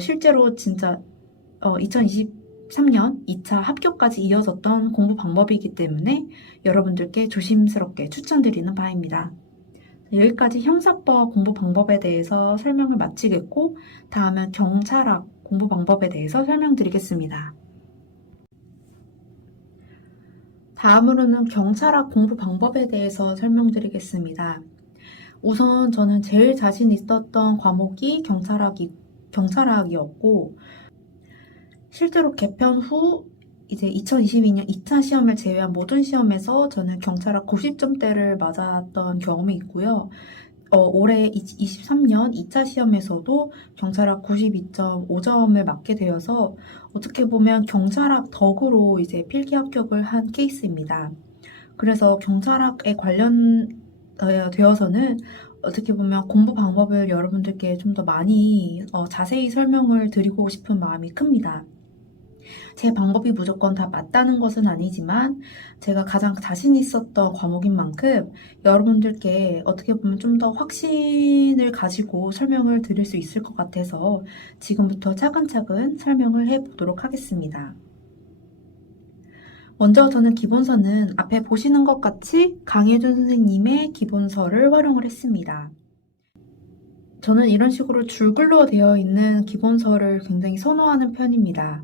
실제로 진짜 2023년 2차 합격까지 이어졌던 공부 방법이기 때문에 여러분들께 조심스럽게 추천드리는 바입니다. 여기까지 형사법 공부 방법에 대해서 설명을 마치겠고 다음은 경찰학 공부 방법에 대해서 설명드리겠습니다. 다음으로는 경찰학 공부 방법에 대해서 설명드리겠습니다. 우선 저는 제일 자신 있었던 과목이 경찰학이었고 실제로 개편 후 이제 2022년 2차 시험을 제외한 모든 시험에서 저는 경찰학 90점대를 맞았던 경험이 있고요. 올해 23년 2차 시험에서도 경찰학 92.5점을 맞게 되어서 어떻게 보면 경찰학 덕으로 이제 필기 합격을 한 케이스입니다. 그래서 경찰학에 관련되어서는 어떻게 보면 공부 방법을 여러분들께 좀 더 많이 자세히 설명을 드리고 싶은 마음이 큽니다. 제 방법이 무조건 다 맞다는 것은 아니지만 제가 가장 자신 있었던 과목인 만큼 여러분들께 어떻게 보면 좀 더 확신을 가지고 설명을 드릴 수 있을 것 같아서 지금부터 차근차근 설명을 해보도록 하겠습니다. 먼저 저는 기본서는 앞에 보시는 것 같이 강혜준 선생님의 기본서를 활용을 했습니다. 저는 이런 식으로 줄글로 되어 있는 기본서를 굉장히 선호하는 편입니다.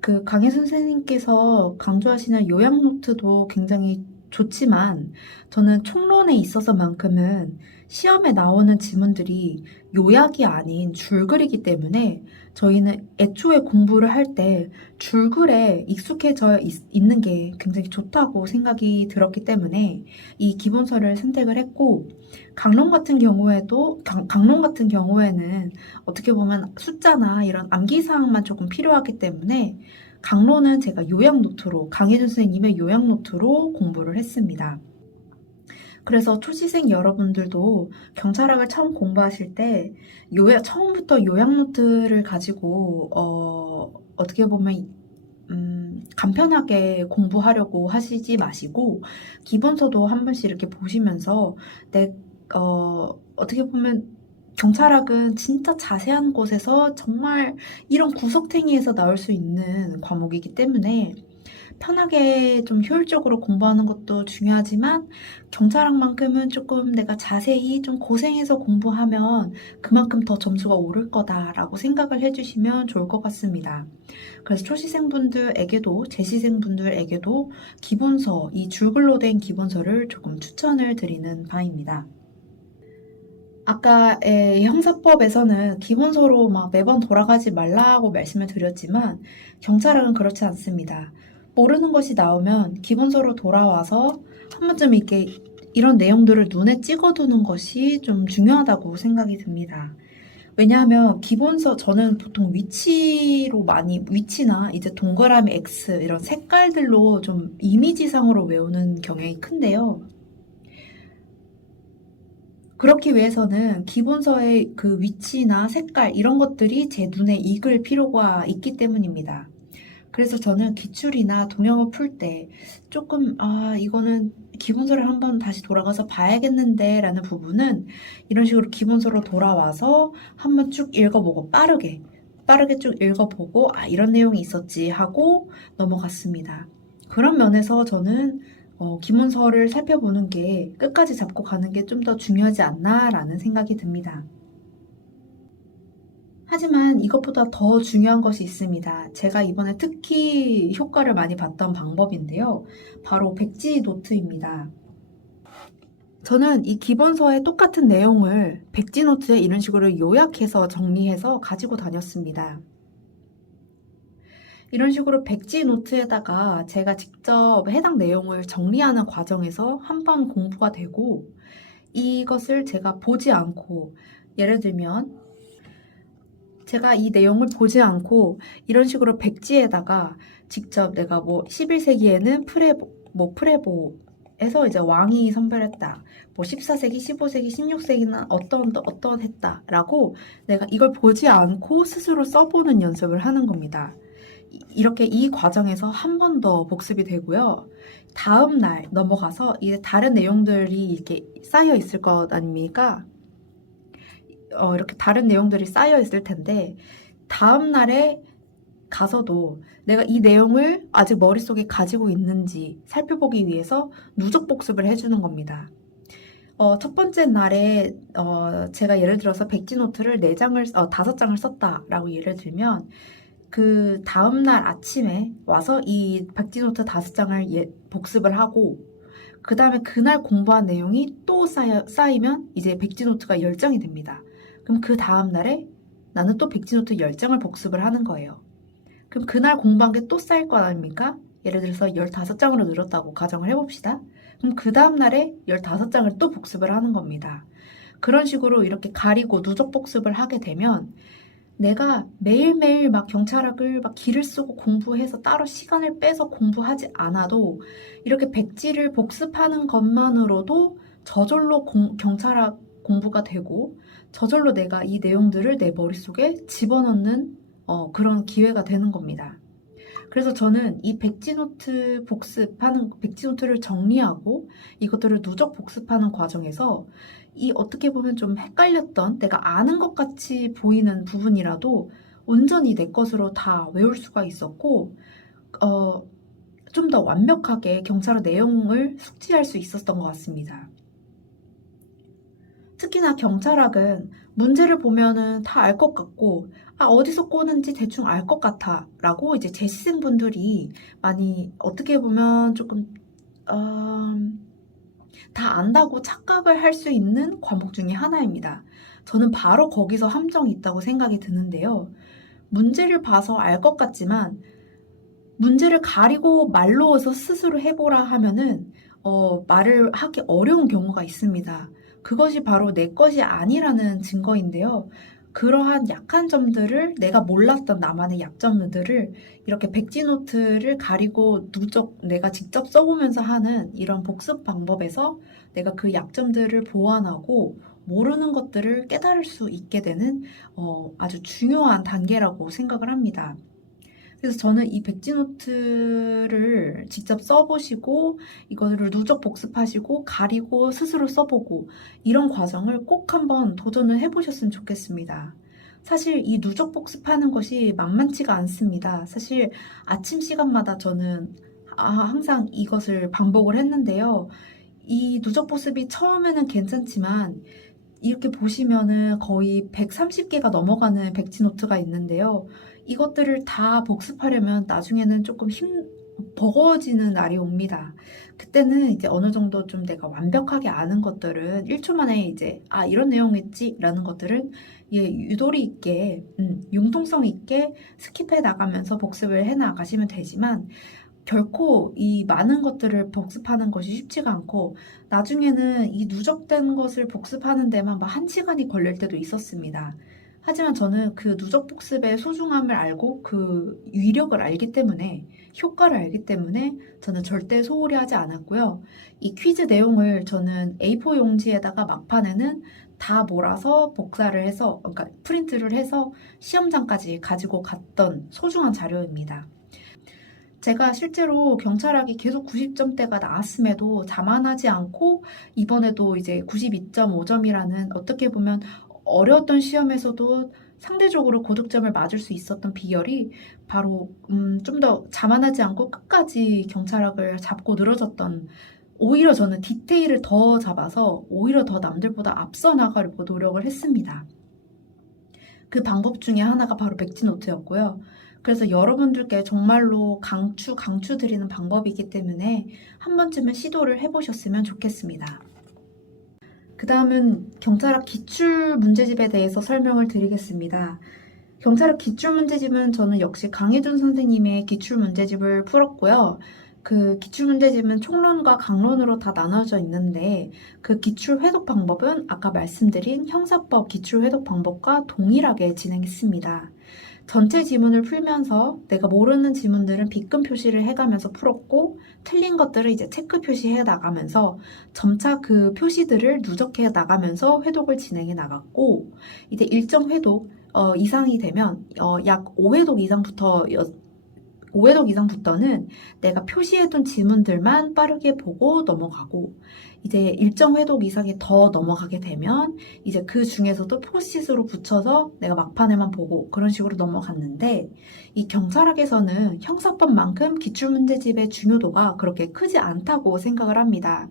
그 강혜 선생님께서 강조하시는 요약 노트도 굉장히 좋지만 저는 총론에 있어서만큼은 시험에 나오는 지문들이 요약이 아닌 줄글이기 때문에 저희는 애초에 공부를 할 때 줄글에 익숙해져 있는 게 굉장히 좋다고 생각이 들었기 때문에 이 기본서를 선택을 했고, 강론 같은 경우에는 어떻게 보면 숫자나 이런 암기사항만 조금 필요하기 때문에 강론은 제가 요약 노트로, 강혜준 선생님의 요약 노트로 공부를 했습니다. 그래서 초시생 여러분들도 경찰학을 처음 공부하실 때 처음부터 요약 노트를 가지고 어떻게 보면 간편하게 공부하려고 하시지 마시고 기본서도 한 번씩 이렇게 보시면서 어떻게 보면 경찰학은 진짜 자세한 곳에서 정말 이런 구석탱이에서 나올 수 있는 과목이기 때문에 편하게 좀 효율적으로 공부하는 것도 중요하지만 경찰학만큼은 조금 내가 자세히 좀 고생해서 공부하면 그만큼 더 점수가 오를 거다라고 생각을 해주시면 좋을 것 같습니다. 그래서 초시생분들에게도 재시생분들에게도 기본서, 이 줄글로 된 기본서를 조금 추천을 드리는 바입니다. 아까의 형사법에서는 기본서로 막 매번 돌아가지 말라고 말씀을 드렸지만 경찰학은 그렇지 않습니다. 모르는 것이 나오면 기본서로 돌아와서 한 번쯤 이렇게 이런 내용들을 눈에 찍어두는 것이 좀 중요하다고 생각이 듭니다. 왜냐하면 저는 보통 위치나 이제 동그라미 X 이런 색깔들로 좀 이미지상으로 외우는 경향이 큰데요. 그렇기 위해서는 기본서의 그 위치나 색깔 이런 것들이 제 눈에 익을 필요가 있기 때문입니다. 그래서 저는 기출이나 동영을 풀 때 조금 이거는 기본서를 한번 다시 돌아가서 봐야겠는데 라는 부분은 이런 식으로 기본서로 돌아와서 한번 쭉 읽어보고 빠르게 쭉 읽어보고 이런 내용이 있었지 하고 넘어갔습니다. 그런 면에서 저는 기본서를 살펴보는 게 끝까지 잡고 가는 게 좀 더 중요하지 않나라는 생각이 듭니다. 하지만 이것보다 더 중요한 것이 있습니다. 제가 이번에 특히 효과를 많이 봤던 방법인데요. 바로 백지 노트입니다. 저는 이 기본서의 똑같은 내용을 백지 노트에 이런 식으로 요약해서 정리해서 가지고 다녔습니다. 이런 식으로 백지 노트에다가 제가 직접 해당 내용을 정리하는 과정에서 한 번 공부가 되고, 이것을 제가 보지 않고, 예를 들면 제가 이 내용을 보지 않고 이런 식으로 백지에다가 직접 내가 11세기에는 프레보에서 이제 왕이 선별했다. 14세기, 15세기, 16세기는 어떤 했다라고 내가 이걸 보지 않고 스스로 써보는 연습을 하는 겁니다. 이렇게 이 과정에서 한 번 더 복습이 되고요. 다음 날 넘어가서 이제 다른 내용들이 이렇게 쌓여 있을 것 아닙니까? 이렇게 다른 내용들이 쌓여 있을 텐데 다음 날에 가서도 내가 이 내용을 아직 머릿속에 가지고 있는지 살펴보기 위해서 누적 복습을 해주는 겁니다. 첫 번째 날에 제가 예를 들어서 백지노트를 5장을 썼다라고 예를 들면 그 다음 날 아침에 와서 이 백지노트 5장을 복습을 하고 그 다음에 그날 공부한 내용이 또 쌓이면 이제 백지노트가 10장이 됩니다. 그럼 그 다음 날에 나는 또 백지노트 10장을 복습을 하는 거예요. 그럼 그날 공부한 게 또 쌓일 거 아닙니까? 예를 들어서 15장으로 늘었다고 가정을 해봅시다. 그럼 그 다음 날에 15장을 또 복습을 하는 겁니다. 그런 식으로 이렇게 가리고 누적 복습을 하게 되면 내가 매일매일 막 경찰학을 막 기를 쓰고 공부해서 따로 시간을 빼서 공부하지 않아도 이렇게 백지를 복습하는 것만으로도 저절로 경찰학 공부가 되고 저절로 내가 이 내용들을 내 머릿속에 집어넣는 그런 기회가 되는 겁니다. 그래서 저는 이 백지노트를 정리하고 이것들을 누적 복습하는 과정에서 이 어떻게 보면 좀 헷갈렸던 내가 아는 것 같이 보이는 부분이라도 온전히 내 것으로 다 외울 수가 있었고, 좀 더 완벽하게 경찰의 내용을 숙지할 수 있었던 것 같습니다. 특히나 경찰학은 문제를 보면은 다 알 것 같고, 어디서 꼬는지 대충 알 것 같아 라고 이제 재시생분들이 많이 어떻게 보면 조금 다 안다고 착각을 할 수 있는 과목 중에 하나입니다. 저는 바로 거기서 함정이 있다고 생각이 드는데요. 문제를 봐서 알 것 같지만 문제를 가리고 말로서 스스로 해보라 하면은 말을 하기 어려운 경우가 있습니다. 그것이 바로 내 것이 아니라는 증거인데요. 그러한 약한 점들을 내가 몰랐던 나만의 약점들을 이렇게 백지노트를 가리고 누적 내가 직접 써보면서 하는 이런 복습 방법에서 내가 그 약점들을 보완하고 모르는 것들을 깨달을 수 있게 되는 아주 중요한 단계라고 생각을 합니다. 그래서 저는 이 백지노트를 직접 써보시고 이거를 누적 복습하시고 가리고 스스로 써보고 이런 과정을 꼭 한번 도전을 해보셨으면 좋겠습니다. 사실 이 누적 복습하는 것이 만만치가 않습니다. 사실 아침 시간마다 저는 항상 이것을 반복을 했는데요. 이 누적 복습이 처음에는 괜찮지만 이렇게 보시면은 거의 130개가 넘어가는 백지노트가 있는데요. 이것들을 다 복습하려면 나중에는 조금 버거워지는 날이 옵니다. 그때는 이제 어느 정도 좀 내가 완벽하게 아는 것들은 1초 만에 이제, 이런 내용이지? 라는 것들은 유도리 있게, 융통성 있게 스킵해 나가면서 복습을 해 나가시면 되지만, 결코 이 많은 것들을 복습하는 것이 쉽지가 않고 나중에는 이 누적된 것을 복습하는 데만 막 1시간이 걸릴 때도 있었습니다. 하지만 저는 그 누적 복습의 소중함을 알고 그 위력을 알기 때문에 효과를 알기 때문에 저는 절대 소홀히 하지 않았고요. 이 퀴즈 내용을 저는 A4 용지에다가 막판에는 다 몰아서 복사를 해서 그러니까 프린트를 해서 시험장까지 가지고 갔던 소중한 자료입니다. 제가 실제로 경찰학이 계속 90점대가 나왔음에도 자만하지 않고 이번에도 이제 92.5점이라는 어떻게 보면 어려웠던 시험에서도 상대적으로 고득점을 맞을 수 있었던 비결이 바로 좀 더 자만하지 않고 끝까지 경찰학을 잡고 늘어졌던 오히려 저는 디테일을 더 잡아서 오히려 더 남들보다 앞서 나가려고 노력을 했습니다. 그 방법 중에 하나가 바로 백지노트였고요. 그래서 여러분들께 정말로 강추드리는 방법이기 때문에 한 번쯤은 시도를 해보셨으면 좋겠습니다. 그 다음은 경찰학 기출 문제집에 대해서 설명을 드리겠습니다. 경찰학 기출 문제집은 저는 역시 강희준 선생님의 기출 문제집을 풀었고요. 그 기출 문제집은 총론과 강론으로 다 나눠져 있는데 그 기출 회독 방법은 아까 말씀드린 형사법 기출 회독 방법과 동일하게 진행했습니다. 전체 지문을 풀면서 내가 모르는 지문들은 비끔 표시를 해가면서 풀었고 틀린 것들을 이제 체크 표시해 나가면서 점차 그 표시들을 누적해 나가면서 회독을 진행해 나갔고 이제 일정 회독 이상이 되면 약 5회독 이상부터 5회독 이상부터는 내가 표시해둔 지문들만 빠르게 보고 넘어가고 이제 일정 회독 이상이 더 넘어가게 되면 이제 그 중에서도 포스트잇으로 붙여서 내가 막판에만 보고 그런 식으로 넘어갔는데 이 경찰학에서는 형사법만큼 기출문제집의 중요도가 그렇게 크지 않다고 생각을 합니다.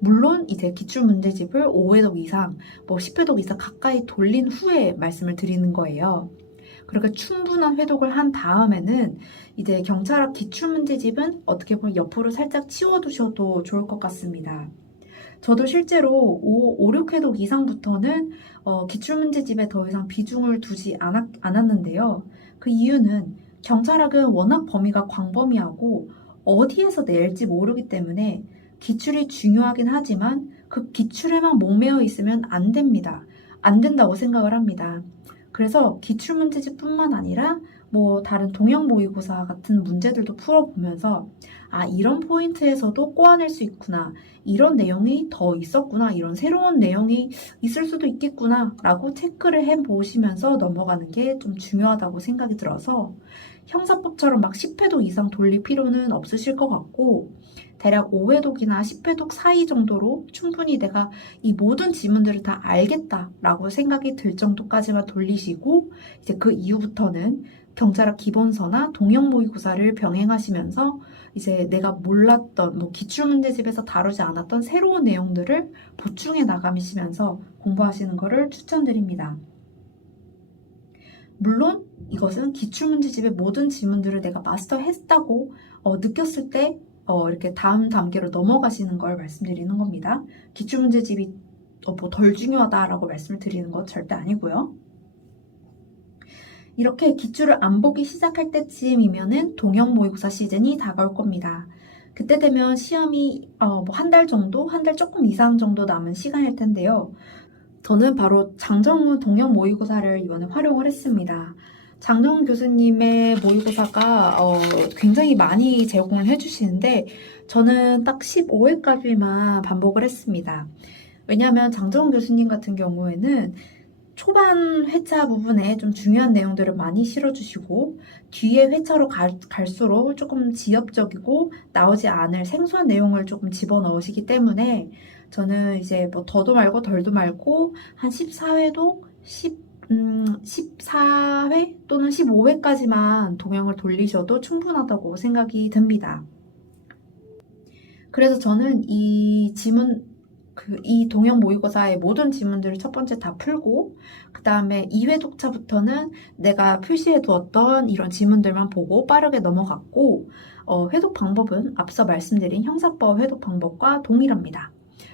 물론 이제 기출문제집을 5회독 이상, 뭐 10회독 이상 가까이 돌린 후에 말씀을 드리는 거예요. 그렇게 충분한 회독을 한 다음에는 이제 경찰학 기출문제집은 어떻게 보면 옆으로 살짝 치워두셔도 좋을 것 같습니다. 저도 실제로 5, 6회독 이상부터는 기출문제집에 더 이상 비중을 두지 않았는데요. 그 이유는 경찰학은 워낙 범위가 광범위하고 어디에서 낼지 모르기 때문에 기출이 중요하긴 하지만 그 기출에만 목매어 있으면 안 됩니다. 안 된다고 생각을 합니다. 그래서 기출문제집뿐만 아니라 뭐 다른 동형 모의고사 같은 문제들도 풀어보면서 이런 포인트에서도 꼬아낼 수 있구나. 이런 내용이 더 있었구나. 이런 새로운 내용이 있을 수도 있겠구나. 라고 체크를 해보시면서 넘어가는 게 좀 중요하다고 생각이 들어서 형사법처럼 막 10회독 이상 돌릴 필요는 없으실 것 같고 대략 5회독이나 10회독 사이 정도로 충분히 내가 이 모든 지문들을 다 알겠다라고 생각이 들 정도까지만 돌리시고 이제 그 이후부터는 경찰학 기본서나 동형 모의고사를 병행하시면서 이제 내가 몰랐던 뭐 기출문제집에서 다루지 않았던 새로운 내용들을 보충해 나가시면서 공부하시는 것을 추천드립니다. 물론 이것은 기출문제집의 모든 지문들을 내가 마스터했다고 느꼈을 때 이렇게 다음 단계로 넘어가시는 걸 말씀드리는 겁니다. 기출문제집이 뭐 덜 중요하다라고 말씀을 드리는 건 절대 아니고요. 이렇게 기출을 안 보기 시작할 때쯤이면은 동형 모의고사 시즌이 다가올 겁니다. 그때 되면 시험이 뭐 한 달 정도, 한 달 조금 이상 정도 남은 시간일 텐데요. 저는 바로 장정훈 동형 모의고사를 이번에 활용을 했습니다. 장정훈 교수님의 모의고사가 굉장히 많이 제공을 해주시는데 저는 딱 15회까지만 반복을 했습니다. 왜냐하면 장정훈 교수님 같은 경우에는 초반 회차 부분에 좀 중요한 내용들을 많이 실어주시고 뒤에 회차로 갈수록 조금 지엽적이고 나오지 않을 생소한 내용을 조금 집어넣으시기 때문에 저는 이제 뭐 더도 말고 덜도 말고 한 14회도 14회 또는 15회까지만 동영을 돌리셔도 충분하다고 생각이 듭니다. 그래서 저는 이 동형 모의고사의 모든 지문들을 첫 번째 다 풀고 그 다음에 2회 독차부터는 내가 표시해 두었던 이런 지문들만 보고 빠르게 넘어갔고 회독 방법은 앞서 말씀드린 형사법 회독 방법과 동일합니다.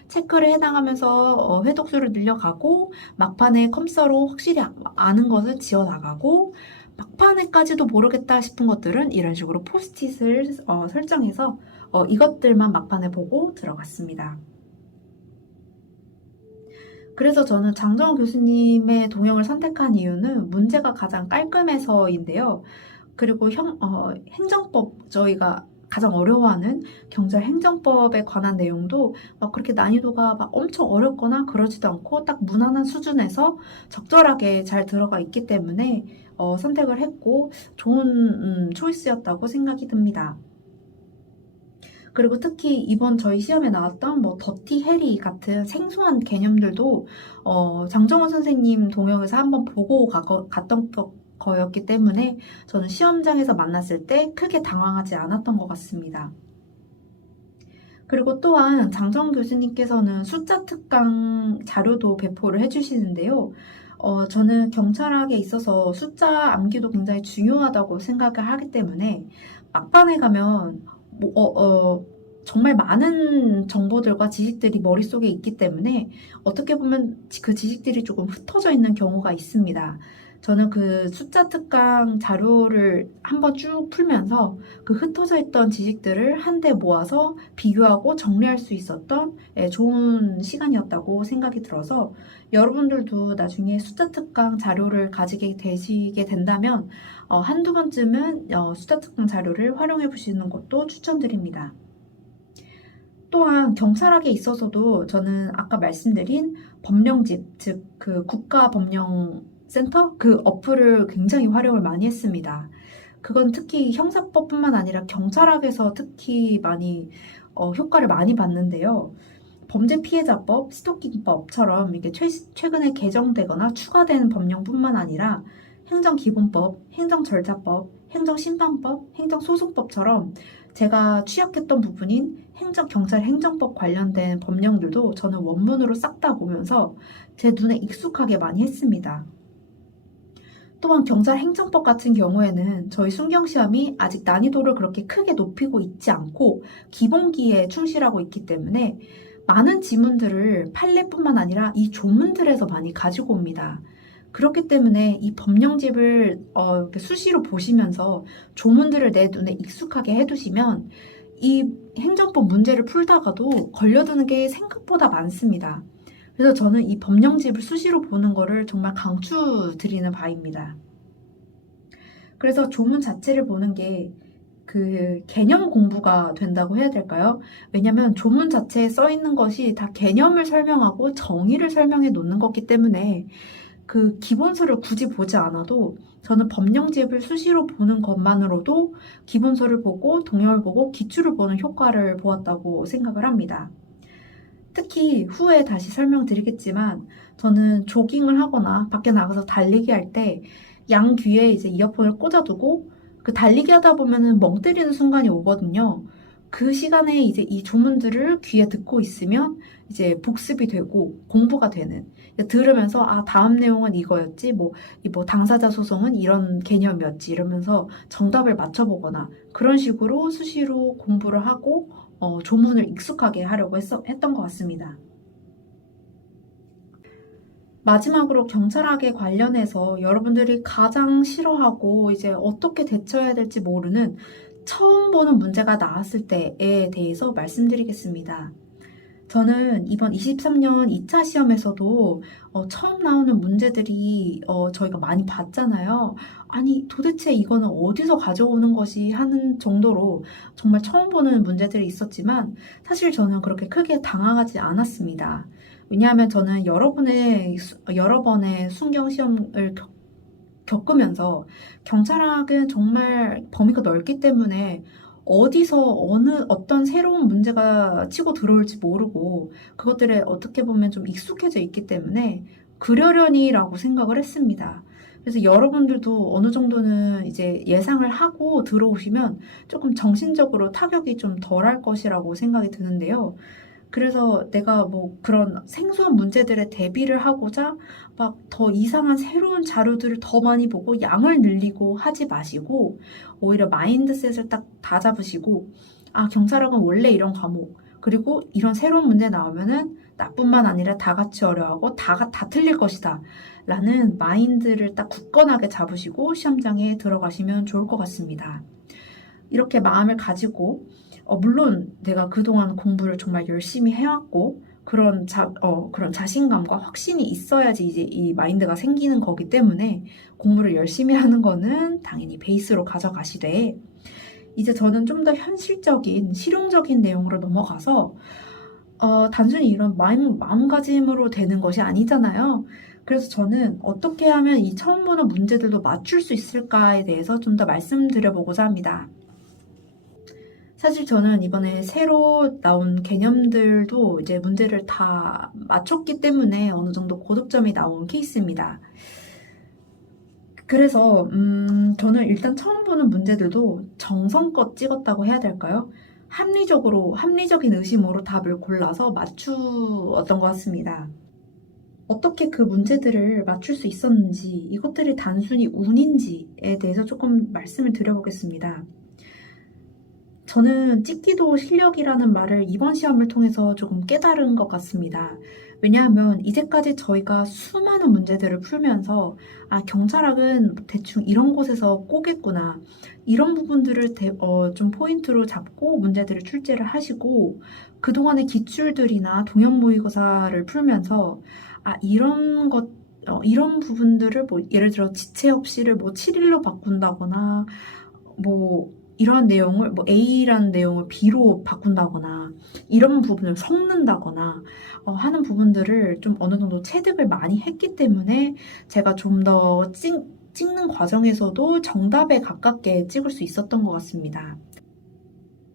체크를 해나가면서 회독수를 늘려가고 막판에 컴서로 확실히 아는 것을 지워나가고 막판에까지도 모르겠다 싶은 것들은 이런 식으로 포스트잇을 설정해서 이것들만 막판에 보고 들어갔습니다. 그래서 저는 장정훈 교수님의 동형을 선택한 이유는 문제가 가장 깔끔해서인데요. 그리고 행정법, 저희가 가장 어려워하는 경찰 행정법에 관한 내용도 막 그렇게 난이도가 막 엄청 어렵거나 그러지도 않고 딱 무난한 수준에서 적절하게 잘 들어가 있기 때문에 선택을 했고 좋은 초이스였다고 생각이 듭니다. 그리고 특히 이번 저희 시험에 나왔던 뭐 더티 해리 같은 생소한 개념들도 장정원 선생님 동영에서 한번 보고 갔던 거였기 때문에 저는 시험장에서 만났을 때 크게 당황하지 않았던 것 같습니다. 그리고 또한 장정원 교수님께서는 숫자 특강 자료도 배포를 해주시는데요. 저는 경찰학에 있어서 숫자 암기도 굉장히 중요하다고 생각을 하기 때문에 막판에 가면 정말 많은 정보들과 지식들이 머릿속에 있기 때문에 어떻게 보면 그 지식들이 조금 흩어져 있는 경우가 있습니다. 저는 그 숫자 특강 자료를 한번 쭉 풀면서 그 흩어져 있던 지식들을 한데 모아서 비교하고 정리할 수 있었던 좋은 시간이었다고 생각이 들어서 여러분들도 나중에 숫자 특강 자료를 가지게 되시게 된다면 한두 번쯤은 숫자 특강 자료를 활용해 보시는 것도 추천드립니다. 또한 경찰학에 있어서도 저는 아까 말씀드린 법령집, 즉 그 국가법령센터 그 어플을 굉장히 활용을 많이 했습니다. 그건 특히 형사법뿐만 아니라 경찰학에서 특히 많이 효과를 많이 봤는데요. 범죄 피해자법, 스토킹법처럼 이게 최근에 개정되거나 추가된 법령뿐만 아니라 행정기본법, 행정절차법, 행정심판법, 행정소송법처럼 제가 취약했던 부분인 경찰 행정법 관련된 법령들도 저는 원문으로 싹 다 보면서 제 눈에 익숙하게 많이 했습니다. 또한 경찰 행정법 같은 경우에는 저희 순경시험이 아직 난이도를 그렇게 크게 높이고 있지 않고 기본기에 충실하고 있기 때문에 많은 지문들을 판례뿐만 아니라 이 조문들에서 많이 가지고 옵니다. 그렇기 때문에 이 법령집을 이렇게 수시로 보시면서 조문들을 내 눈에 익숙하게 해두시면 이 행정법 문제를 풀다가도 걸려드는 게 생각보다 많습니다. 그래서 저는 이 법령집을 수시로 보는 거를 정말 강추드리는 바입니다. 그래서 조문 자체를 보는 게 그 개념 공부가 된다고 해야 될까요? 왜냐면 조문 자체에 써 있는 것이 다 개념을 설명하고 정의를 설명해 놓는 거기 때문에 그 기본서를 굳이 보지 않아도 저는 법령집을 수시로 보는 것만으로도 기본서를 보고 동영을 보고 기출을 보는 효과를 보았다고 생각을 합니다. 특히 후에 다시 설명드리겠지만 저는 조깅을 하거나 밖에 나가서 달리기 할 때 양 귀에 이제 이어폰을 꽂아두고 그 달리기 하다 보면은 멍 때리는 순간이 오거든요. 그 시간에 이제 이 조문들을 귀에 듣고 있으면 이제 복습이 되고 공부가 되는. 들으면서 아, 다음 내용은 이거였지. 뭐 당사자 소송은 이런 개념이었지. 이러면서 정답을 맞춰보거나 그런 식으로 수시로 공부를 하고 조문을 익숙하게 하려고 했던 것 같습니다. 마지막으로 경찰학에 관련해서 여러분들이 가장 싫어하고 이제 어떻게 대처해야 될지 모르는 처음 보는 문제가 나왔을 때에 대해서 말씀드리겠습니다. 저는 이번 23년 2차 시험에서도 처음 나오는 문제들이 저희가 많이 봤잖아요. 아니, 도대체 이거는 어디서 가져오는 것이 하는 정도로 정말 처음 보는 문제들이 있었지만 사실 저는 그렇게 크게 당황하지 않았습니다. 왜냐하면 저는 여러 번의 순경 시험을 겪으면서 경찰학은 정말 범위가 넓기 때문에 어디서 어떤 새로운 문제가 치고 들어올지 모르고 그것들에 어떻게 보면 좀 익숙해져 있기 때문에 그러려니라고 생각을 했습니다. 그래서 여러분들도 어느 정도는 이제 예상을 하고 들어오시면 조금 정신적으로 타격이 좀 덜할 것이라고 생각이 드는데요. 그래서 내가 뭐 그런 생소한 문제들에 대비를 하고자 막 더 이상한 새로운 자료들을 더 많이 보고 양을 늘리고 하지 마시고 오히려 마인드셋을 딱 다잡으시고 아, 경찰학은 원래 이런 과목 그리고 이런 새로운 문제 나오면은 나뿐만 아니라 다 같이 어려워하고 다 틀릴 것이다 라는 마인드를 딱 굳건하게 잡으시고 시험장에 들어가시면 좋을 것 같습니다. 이렇게 마음을 가지고 물론 내가 그동안 공부를 정말 열심히 해왔고 그런 자신감과 확신이 있어야지 이제 이 마인드가 생기는 거기 때문에 공부를 열심히 하는 거는 당연히 베이스로 가져가시되 이제 저는 좀 더 현실적인 실용적인 내용으로 넘어가서 단순히 이런 마음가짐으로 되는 것이 아니잖아요. 그래서 저는 어떻게 하면 이 처음 보는 문제들도 맞출 수 있을까에 대해서 좀 더 말씀드려보고자 합니다. 사실 저는 이번에 새로 나온 개념들도 이제 문제를 다 맞췄기 때문에 어느 정도 고득점이 나온 케이스입니다. 그래서 저는 일단 처음 보는 문제들도 정성껏 찍었다고 해야 될까요? 합리적인 의심으로 답을 골라서 맞추었던 것 같습니다. 어떻게 그 문제들을 맞출 수 있었는지, 이것들이 단순히 운인지에 대해서 조금 말씀을 드려보겠습니다. 저는 찍기도 실력이라는 말을 이번 시험을 통해서 조금 깨달은 것 같습니다. 왜냐하면 이제까지 저희가 수많은 문제들을 풀면서 아, 경찰학은 대충 이런 곳에서 꼬겠구나. 이런 부분들을 좀 포인트로 잡고 문제들을 출제를 하시고 그동안의 기출들이나 동형 모의고사를 풀면서 아, 이런 부분들을 뭐 예를 들어 지체 없이를 뭐 7일로 바꾼다거나 뭐 이러한 내용을 뭐 A라는 내용을 B로 바꾼다거나 이런 부분을 섞는다거나 하는 부분들을 좀 어느 정도 체득을 많이 했기 때문에 제가 좀 더 찍는 과정에서도 정답에 가깝게 찍을 수 있었던 것 같습니다.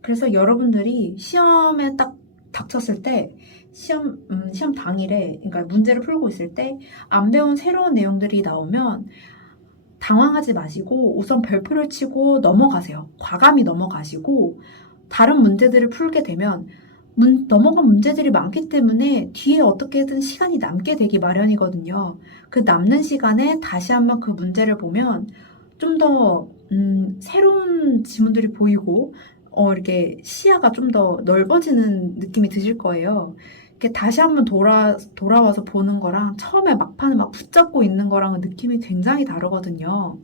그래서 여러분들이 시험에 딱 닥쳤을 때 시험 당일에 그러니까 문제를 풀고 있을 때 안 배운 새로운 내용들이 나오면 당황하지 마시고 우선 별표를 치고 넘어가세요. 과감히 넘어가시고 다른 문제들을 풀게 되면 넘어간 문제들이 많기 때문에 뒤에 어떻게든 시간이 남게 되기 마련이거든요. 그 남는 시간에 다시 한번 그 문제를 보면 좀 더 새로운 지문들이 보이고 이렇게 시야가 좀 더 넓어지는 느낌이 드실 거예요. 이렇게 다시 한번 돌아와서 보는 거랑 처음에 막판에 막 붙잡고 있는 거랑은 느낌이 굉장히 다르거든요.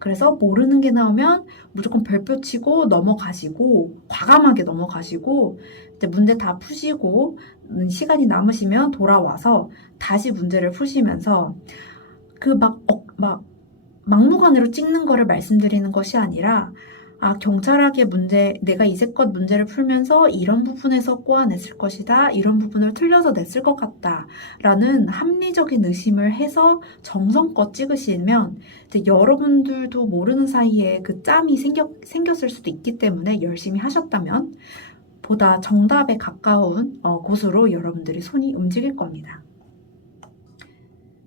그래서 모르는 게 나오면 무조건 별표 치고 넘어가시고 과감하게 넘어가시고 이제 문제 다 푸시고 시간이 남으시면 돌아와서 다시 문제를 푸시면서 그 막무가내로 찍는 거를 말씀드리는 것이 아니라 아, 경찰학의 문제, 내가 이제껏 문제를 풀면서 이런 부분에서 꼬아냈을 것이다. 이런 부분을 틀려서 냈을 것 같다. 라는 합리적인 의심을 해서 정성껏 찍으시면 이제 여러분들도 모르는 사이에 그 짬이 생겼을 수도 있기 때문에 열심히 하셨다면 보다 정답에 가까운 곳으로 여러분들의 손이 움직일 겁니다.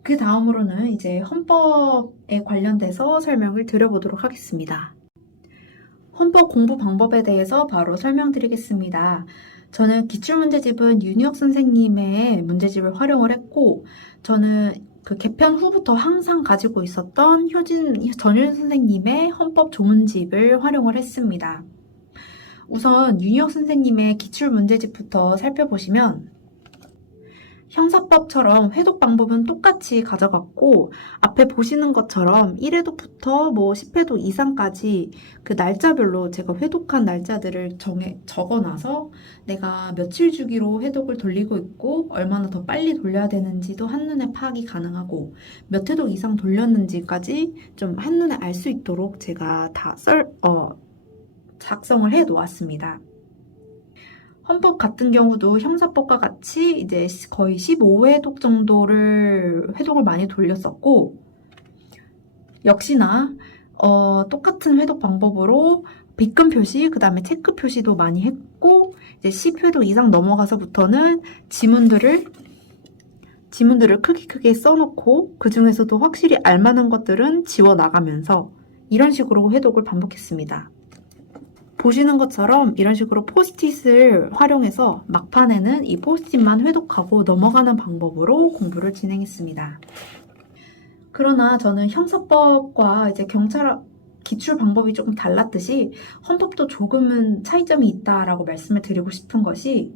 그 다음으로는 이제 헌법에 관련돼서 설명을 드려보도록 하겠습니다. 헌법 공부 방법에 대해서 바로 설명드리겠습니다. 저는 기출문제집은 윤희혁 선생님의 문제집을 활용을 했고, 저는 그 개편 후부터 항상 가지고 있었던 전효진 선생님의 헌법 조문집을 활용을 했습니다. 우선 윤희혁 선생님의 기출문제집부터 살펴보시면 형사법처럼 회독 방법은 똑같이 가져갔고, 앞에 보시는 것처럼 1회독부터 10회독 이상까지 그 날짜별로 제가 회독한 날짜들을 적어놔서 내가 며칠 주기로 회독을 돌리고 있고 얼마나 더 빨리 돌려야 되는지도 한눈에 파악이 가능하고 몇 회독 이상 돌렸는지까지 좀 한눈에 알 수 있도록 제가 다 작성을 해 놓았습니다. 헌법 같은 경우도 형사법과 같이 이제 거의 15회독 정도를 회독을 많이 돌렸었고, 역시나 똑같은 회독 방법으로 빗금 표시, 그 다음에 체크 표시도 많이 했고, 이제 10회독 이상 넘어가서부터는 지문들을 크게 써놓고 그 중에서도 확실히 알만한 것들은 지워나가면서 이런 식으로 회독을 반복했습니다. 보시는 것처럼 이런 식으로 포스트잇을 활용해서 막판에는 이 포스트잇만 회독하고 넘어가는 방법으로 공부를 진행했습니다. 그러나 저는 형사법과 이제 경찰 기출 방법이 조금 달랐듯이 헌법도 조금은 차이점이 있다라고 말씀을 드리고 싶은 것이,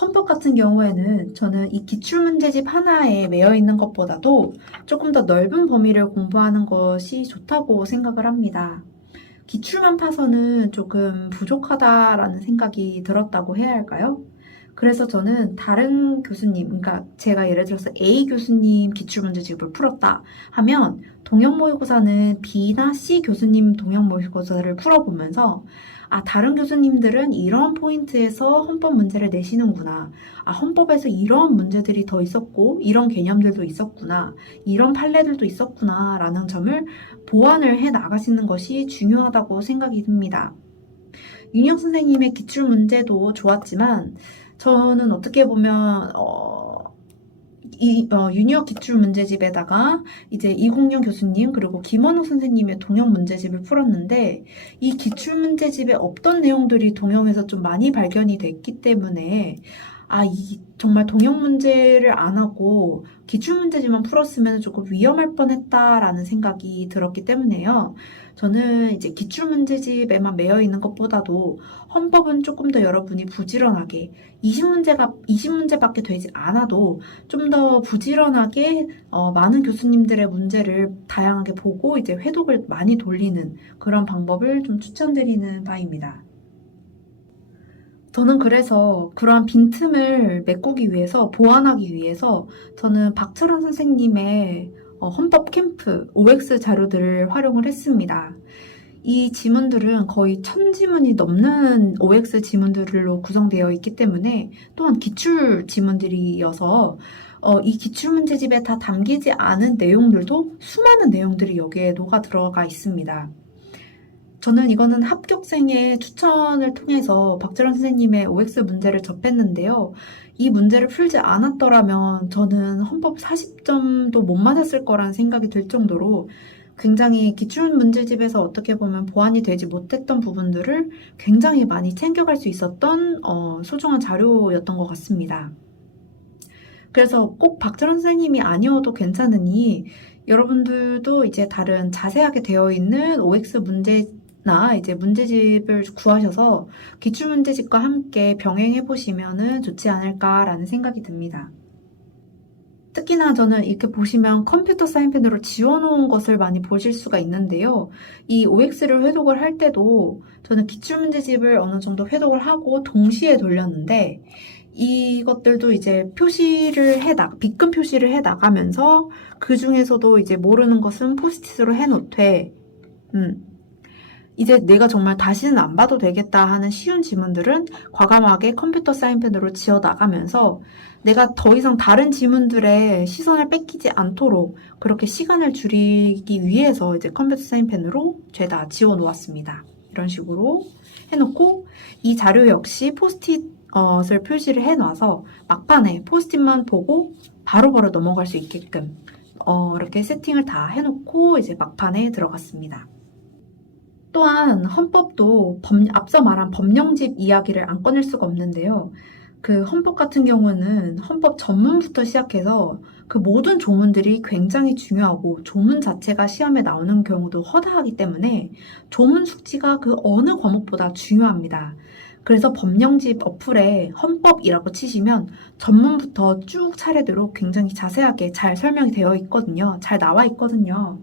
헌법 같은 경우에는 저는 이 기출문제집 하나에 매여 있는 것보다도 조금 더 넓은 범위를 공부하는 것이 좋다고 생각을 합니다. 기출만 파서는 조금 부족하다라는 생각이 들었다고 해야 할까요? 그래서 저는 다른 교수님, 그러니까 제가 예를 들어서 A 교수님 기출문제집을 풀었다 하면 동형 모의고사는 B나 C 교수님 동형 모의고사를 풀어보면서 다른 교수님들은 이런 포인트에서 헌법 문제를 내시는구나. 헌법에서 이런 문제들이 더 있었고 이런 개념들도 있었구나. 이런 판례들도 있었구나 라는 점을 보완을 해 나가시는 것이 중요하다고 생각이 듭니다. 윤희혁 선생님의 기출문제도 좋았지만 저는 어떻게 보면 윤희혁 기출문제집에다가 이제 이공룡 교수님 그리고 김원욱 선생님의 동형 문제집을 풀었는데, 이 기출문제집에 없던 내용들이 동형에서 좀 많이 발견이 됐기 때문에 정말 동형 문제를 안 하고 기출문제집만 풀었으면 조금 위험할 뻔했다라는 생각이 들었기 때문에요. 저는 이제 기출문제집에만 매여 있는 것보다도 헌법은 조금 더 여러분이 부지런하게 20문제밖에 되지 않아도 좀 더 부지런하게 많은 교수님들의 문제를 다양하게 보고 이제 회독을 많이 돌리는 그런 방법을 좀 추천드리는 바입니다. 저는 그래서 그러한 빈틈을 메꾸기 위해서, 보완하기 위해서 저는 박철원 선생님의 헌법 캠프 OX 자료들을 활용을 했습니다. 이 지문들은 거의 1000지문이 넘는 OX 지문들로 구성되어 있기 때문에, 또한 기출 지문들이어서 이 기출문제집에 다 담기지 않은 내용들도 수많은 내용들이 여기에 녹아 들어가 있습니다. 저는 이거는 합격생의 추천을 통해서 박철원 선생님의 OX 문제를 접했는데요. 이 문제를 풀지 않았더라면 저는 헌법 40점도 못 맞았을 거라는 생각이 들 정도로 굉장히 기출문제집에서 어떻게 보면 보완이 되지 못했던 부분들을 굉장히 많이 챙겨갈 수 있었던 소중한 자료였던 것 같습니다. 그래서 꼭 박철원 선생님이 아니어도 괜찮으니 여러분들도 이제 다른 자세하게 되어 있는 OX 문제나 이제 문제집을 구하셔서 기출문제집과 함께 병행해 보시면은 좋지 않을까라는 생각이 듭니다. 특히나 저는 이렇게 보시면 컴퓨터 사인펜으로 지워놓은 것을 많이 보실 수가 있는데요. 이 OX를 회독을 할 때도 저는 기출문제집을 어느 정도 회독을 하고 동시에 돌렸는데, 이것들도 이제 빗금 표시를 해 나가면서 그 중에서도 이제 모르는 것은 포스트잇으로 해놓되, 이제 내가 정말 다시는 안 봐도 되겠다 하는 쉬운 지문들은 과감하게 컴퓨터 사인펜으로 지워 나가면서 내가 더 이상 다른 지문들의 시선을 뺏기지 않도록 그렇게 시간을 줄이기 위해서 이제 컴퓨터 사인펜으로 죄다 지워 놓았습니다. 이런 식으로 해놓고 이 자료 역시 포스트잇을 표시를 해놔서 막판에 포스트잇만 보고 바로바로 넘어갈 수 있게끔 이렇게 세팅을 다 해놓고 이제 막판에 들어갔습니다. 또한 헌법도 앞서 말한 법령집 이야기를 안 꺼낼 수가 없는데요. 그 헌법 같은 경우는 헌법 전문부터 시작해서 그 모든 조문들이 굉장히 중요하고 조문 자체가 시험에 나오는 경우도 허다하기 때문에 조문 숙지가 그 어느 과목보다 중요합니다. 그래서 법령집 어플에 헌법이라고 치시면 전문부터 쭉 차례대로 굉장히 자세하게 잘 설명이 되어 있거든요. 잘 나와 있거든요.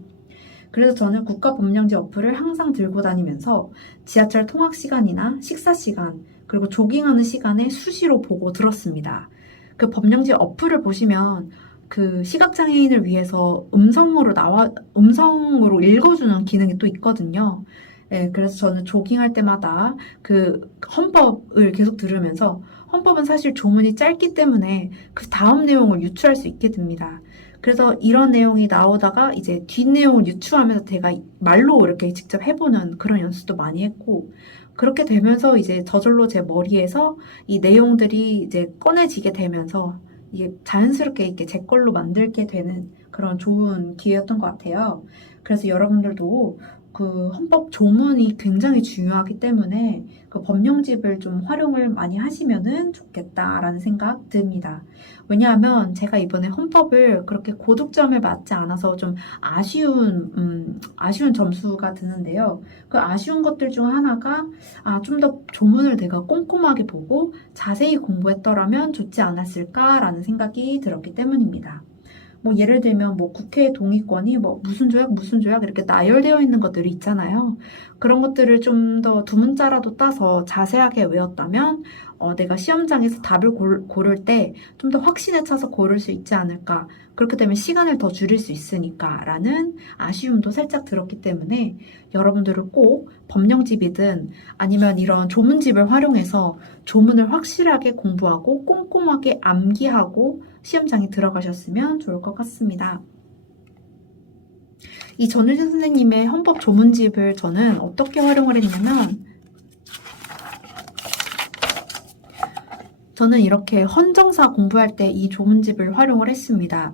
그래서 저는 국가법령지 어플을 항상 들고 다니면서 지하철 통학 시간이나 식사 시간, 그리고 조깅하는 시간에 수시로 보고 들었습니다. 그 법령지 어플을 보시면 그 시각장애인을 위해서 음성으로 읽어주는 기능이 또 있거든요. 네, 그래서 저는 조깅할 때마다 그 헌법을 계속 들으면서 헌법은 사실 조문이 짧기 때문에 그 다음 내용을 유추할 수 있게 됩니다. 그래서 이런 내용이 나오다가 이제 뒷내용을 유추하면서 제가 말로 이렇게 직접 해보는 그런 연습도 많이 했고, 그렇게 되면서 이제 저절로 제 머리에서 이 내용들이 이제 꺼내지게 되면서 이게 자연스럽게 이렇게 제 걸로 만들게 되는 그런 좋은 기회였던 것 같아요. 그래서 여러분들도 그 헌법 조문이 굉장히 중요하기 때문에 그 법령집을 좀 활용을 많이 하시면은 좋겠다라는 생각 듭니다. 왜냐하면 제가 이번에 헌법을 그렇게 고득점을 맞지 않아서 좀 아쉬운 점수가 드는데요. 그 아쉬운 것들 중 하나가, 좀 더 조문을 내가 꼼꼼하게 보고 자세히 공부했더라면 좋지 않았을까라는 생각이 들었기 때문입니다. 뭐 예를 들면 뭐 국회 동의권이 뭐 무슨 조약 이렇게 나열되어 있는 것들이 있잖아요. 그런 것들을 좀 더 두 문자라도 따서 자세하게 외웠다면 내가 시험장에서 답을 고를 때 좀 더 확신에 차서 고를 수 있지 않을까. 그렇게 되면 시간을 더 줄일 수 있으니까라는 아쉬움도 살짝 들었기 때문에 여러분들은 꼭 법령집이든 아니면 이런 조문집을 활용해서 조문을 확실하게 공부하고 꼼꼼하게 암기하고 시험장에 들어가셨으면 좋을 것 같습니다. 이 전유진 선생님의 헌법 조문집을 저는 어떻게 활용을 했냐면, 저는 이렇게 헌정사 공부할 때 이 조문집을 활용을 했습니다.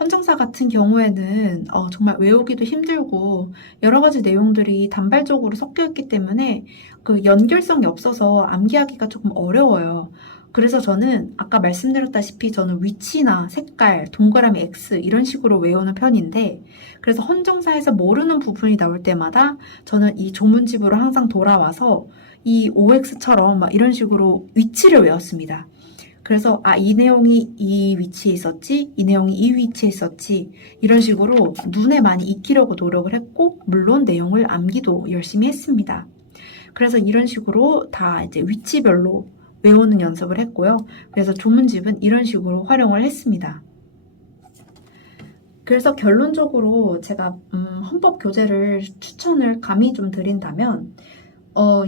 헌정사 같은 경우에는 정말 외우기도 힘들고 여러 가지 내용들이 단발적으로 섞여 있기 때문에 그 연결성이 없어서 암기하기가 조금 어려워요. 그래서 저는 아까 말씀드렸다시피 저는 위치나 색깔, 동그라미 X 이런 식으로 외우는 편인데, 그래서 헌정사에서 모르는 부분이 나올 때마다 저는 이 조문집으로 항상 돌아와서 이 OX처럼 막 이런 식으로 위치를 외웠습니다. 그래서 이 내용이 이 위치에 있었지, 이 내용이 이 위치에 있었지, 이런 식으로 눈에 많이 익히려고 노력을 했고, 물론 내용을 암기도 열심히 했습니다. 그래서 이런 식으로 다 이제 위치별로 외우는 연습을 했고요. 그래서 조문집은 이런 식으로 활용을 했습니다. 그래서 결론적으로 제가 헌법 교재를 추천을 감히 좀 드린다면,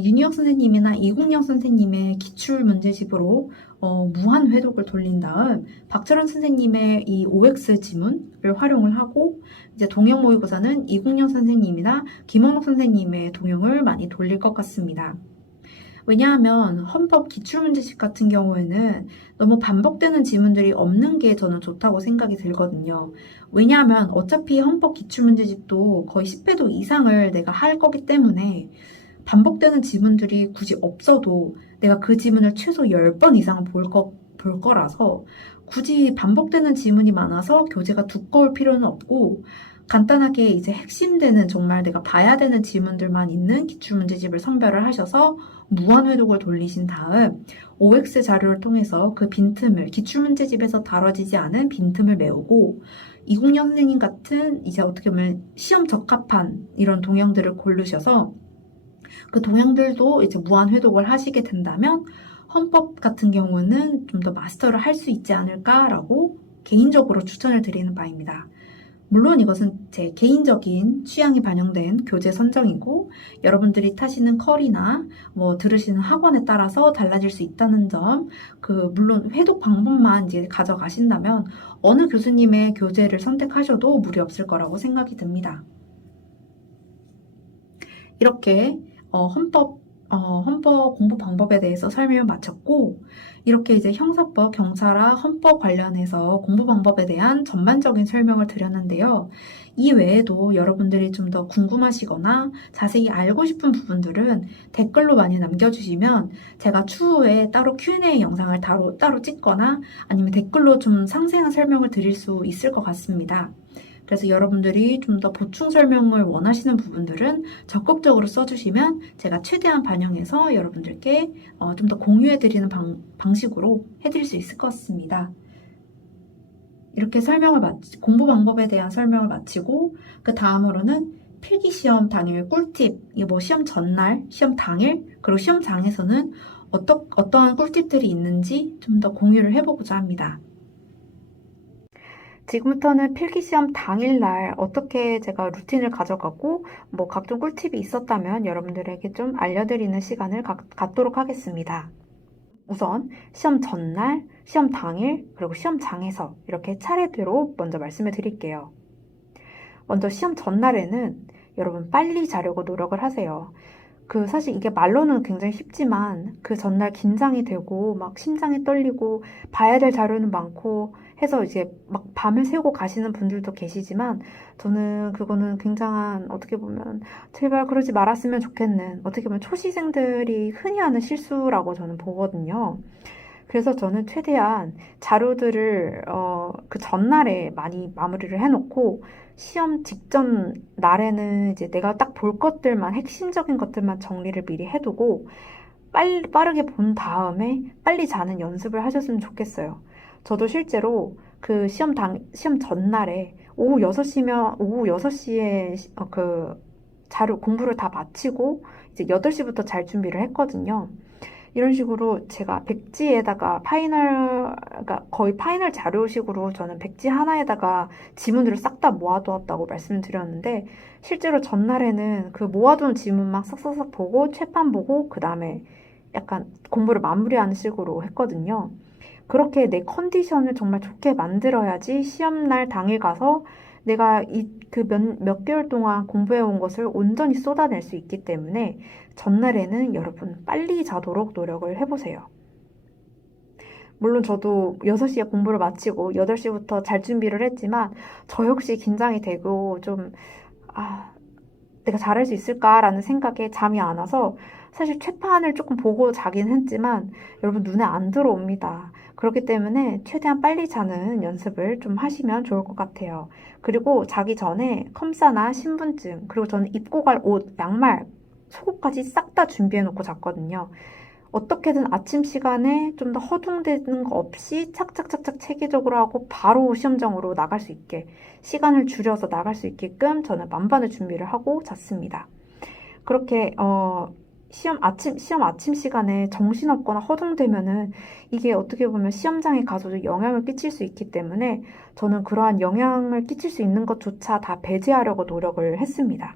윤희혁 선생님이나 이국영 선생님의 기출 문제집으로 무한 회독을 돌린 다음 박철원 선생님의 이 OX 지문을 활용을 하고, 이제 동영 모의고사는 이국영 선생님이나 김원욱 선생님의 동영을 많이 돌릴 것 같습니다. 왜냐하면 헌법 기출문제집 같은 경우에는 너무 반복되는 지문들이 없는 게 저는 좋다고 생각이 들거든요. 왜냐하면 어차피 헌법 기출문제집도 거의 10회도 이상을 내가 할 거기 때문에 반복되는 지문들이 굳이 없어도 내가 그 지문을 최소 10번 이상은 볼 거라서 굳이 반복되는 지문이 많아서 교재가 두꺼울 필요는 없고, 간단하게 이제 핵심되는 정말 내가 봐야 되는 지문들만 있는 기출문제집을 선별을 하셔서 무한회독을 돌리신 다음 OX 자료를 통해서 그 빈틈을 기출문제집에서 다뤄지지 않은 빈틈을 메우고, 이국영 선생님 같은 이제 어떻게 보면 시험 적합한 이런 동영들을 고르셔서 그 동영들도 이제 무한 회독을 하시게 된다면 헌법 같은 경우는 좀 더 마스터를 할 수 있지 않을까라고 개인적으로 추천을 드리는 바입니다. 물론 이것은 제 개인적인 취향이 반영된 교재 선정이고, 여러분들이 타시는 컬이나 뭐 들으시는 학원에 따라서 달라질 수 있다는 점, 물론 회독 방법만 이제 가져가신다면 어느 교수님의 교재를 선택하셔도 무리 없을 거라고 생각이 듭니다. 이렇게 헌법 헌법 공부 방법에 대해서 설명을 마쳤고, 이렇게 이제 형사법, 경찰화, 헌법 관련해서 공부 방법에 대한 전반적인 설명을 드렸는데요. 이 외에도 여러분들이 좀 더 궁금하시거나 자세히 알고 싶은 부분들은 댓글로 많이 남겨주시면 제가 추후에 따로 Q&A 영상을 따로 찍거나 아니면 댓글로 좀 상세한 설명을 드릴 수 있을 것 같습니다. 그래서 여러분들이 좀 더 보충 설명을 원하시는 부분들은 적극적으로 써주시면 제가 최대한 반영해서 여러분들께 좀 더 공유해드리는 방식으로 해드릴 수 있을 것 같습니다. 이렇게 공부 방법에 대한 설명을 마치고 그 다음으로는 필기시험 당일 꿀팁, 이게 뭐 시험 전날, 시험 당일, 그리고 시험장에서는 어떠한 꿀팁들이 있는지 좀 더 공유를 해보고자 합니다. 지금부터는 필기시험 당일날 어떻게 제가 루틴을 가져가고 뭐 각종 꿀팁이 있었다면 여러분들에게 좀 알려드리는 시간을 갖도록 하겠습니다. 우선 시험 전날, 시험 당일, 그리고 시험장에서 이렇게 차례대로 먼저 말씀을 드릴게요. 먼저 시험 전날에는 여러분 빨리 자려고 노력을 하세요. 사실 이게 말로는 굉장히 쉽지만 그 전날 긴장이 되고 막 심장이 떨리고 봐야 될 자료는 많고 해서 이제 막 밤을 새고 가시는 분들도 계시지만 저는 그거는 굉장한 어떻게 보면 제발 그러지 말았으면 좋겠는 어떻게 보면 초시생들이 흔히 하는 실수라고 저는 보거든요. 그래서 저는 최대한 자료들을 그 전날에 많이 마무리를 해놓고 시험 직전 날에는 이제 내가 딱 볼 것들만 핵심적인 것들만 정리를 미리 해두고 빠르게 본 다음에 빨리 자는 연습을 하셨으면 좋겠어요. 저도 실제로 그 시험 전날에 오후 6시에 그 자료 공부를 다 마치고 이제 8시부터 잘 준비를 했거든요. 이런 식으로 제가 백지에다가 그러니까 거의 파이널 자료식으로 저는 백지 하나에다가 지문들을 싹 다 모아두었다고 말씀을 드렸는데, 실제로 전날에는 그 모아둔 지문만 싹싹싹 보고, 최판 보고, 그 다음에 약간 공부를 마무리하는 식으로 했거든요. 그렇게 내 컨디션을 정말 좋게 만들어야지 시험날 당일 가서 내가 그 몇 개월 동안 공부해온 것을 온전히 쏟아낼 수 있기 때문에 전날에는 여러분 빨리 자도록 노력을 해보세요. 물론 저도 6시에 공부를 마치고 8시부터 잘 준비를 했지만 저 역시 긴장이 되고 좀, 내가 잘할 수 있을까라는 생각에 잠이 안 와서 사실 최판을 조금 보고 자긴 했지만 여러분 눈에 안 들어옵니다. 그렇기 때문에 최대한 빨리 자는 연습을 좀 하시면 좋을 것 같아요. 그리고 자기 전에 컴사나 신분증, 그리고 저는 입고 갈 옷, 양말, 속옷까지 싹 다 준비해 놓고 잤거든요. 어떻게든 아침 시간에 좀 더 허둥대는 거 없이 착착착착 체계적으로 하고 바로 시험장으로 나갈 수 있게 시간을 줄여서 나갈 수 있게끔 저는 만반의 준비를 하고 잤습니다. 그렇게 시험 아침 시간에 정신없거나 허둥대면은 이게 어떻게 보면 시험장에 가서도 영향을 끼칠 수 있기 때문에 저는 그러한 영향을 끼칠 수 있는 것조차 다 배제하려고 노력을 했습니다.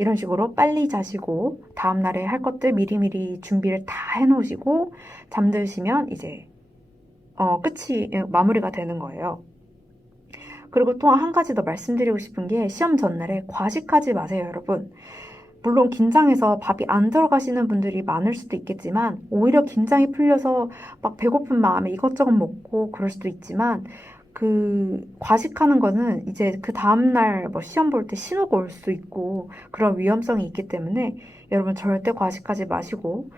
이런 식으로 빨리 자시고 다음날에 할 것들 미리미리 준비를 다 해놓으시고 잠드시면 이제 마무리가 되는 거예요. 그리고 또 한 가지 더 말씀드리고 싶은 게 시험 전날에 과식하지 마세요, 여러분. 물론 긴장해서 밥이 안 들어가시는 분들이 많을 수도 있겠지만 오히려 긴장이 풀려서 막 배고픈 마음에 이것저것 먹고 그럴 수도 있지만 과식하는 거는 이제 그 다음날 뭐 시험 볼 때 신호가 올 수 있고 그런 위험성이 있기 때문에 여러분 절대 과식하지 마시고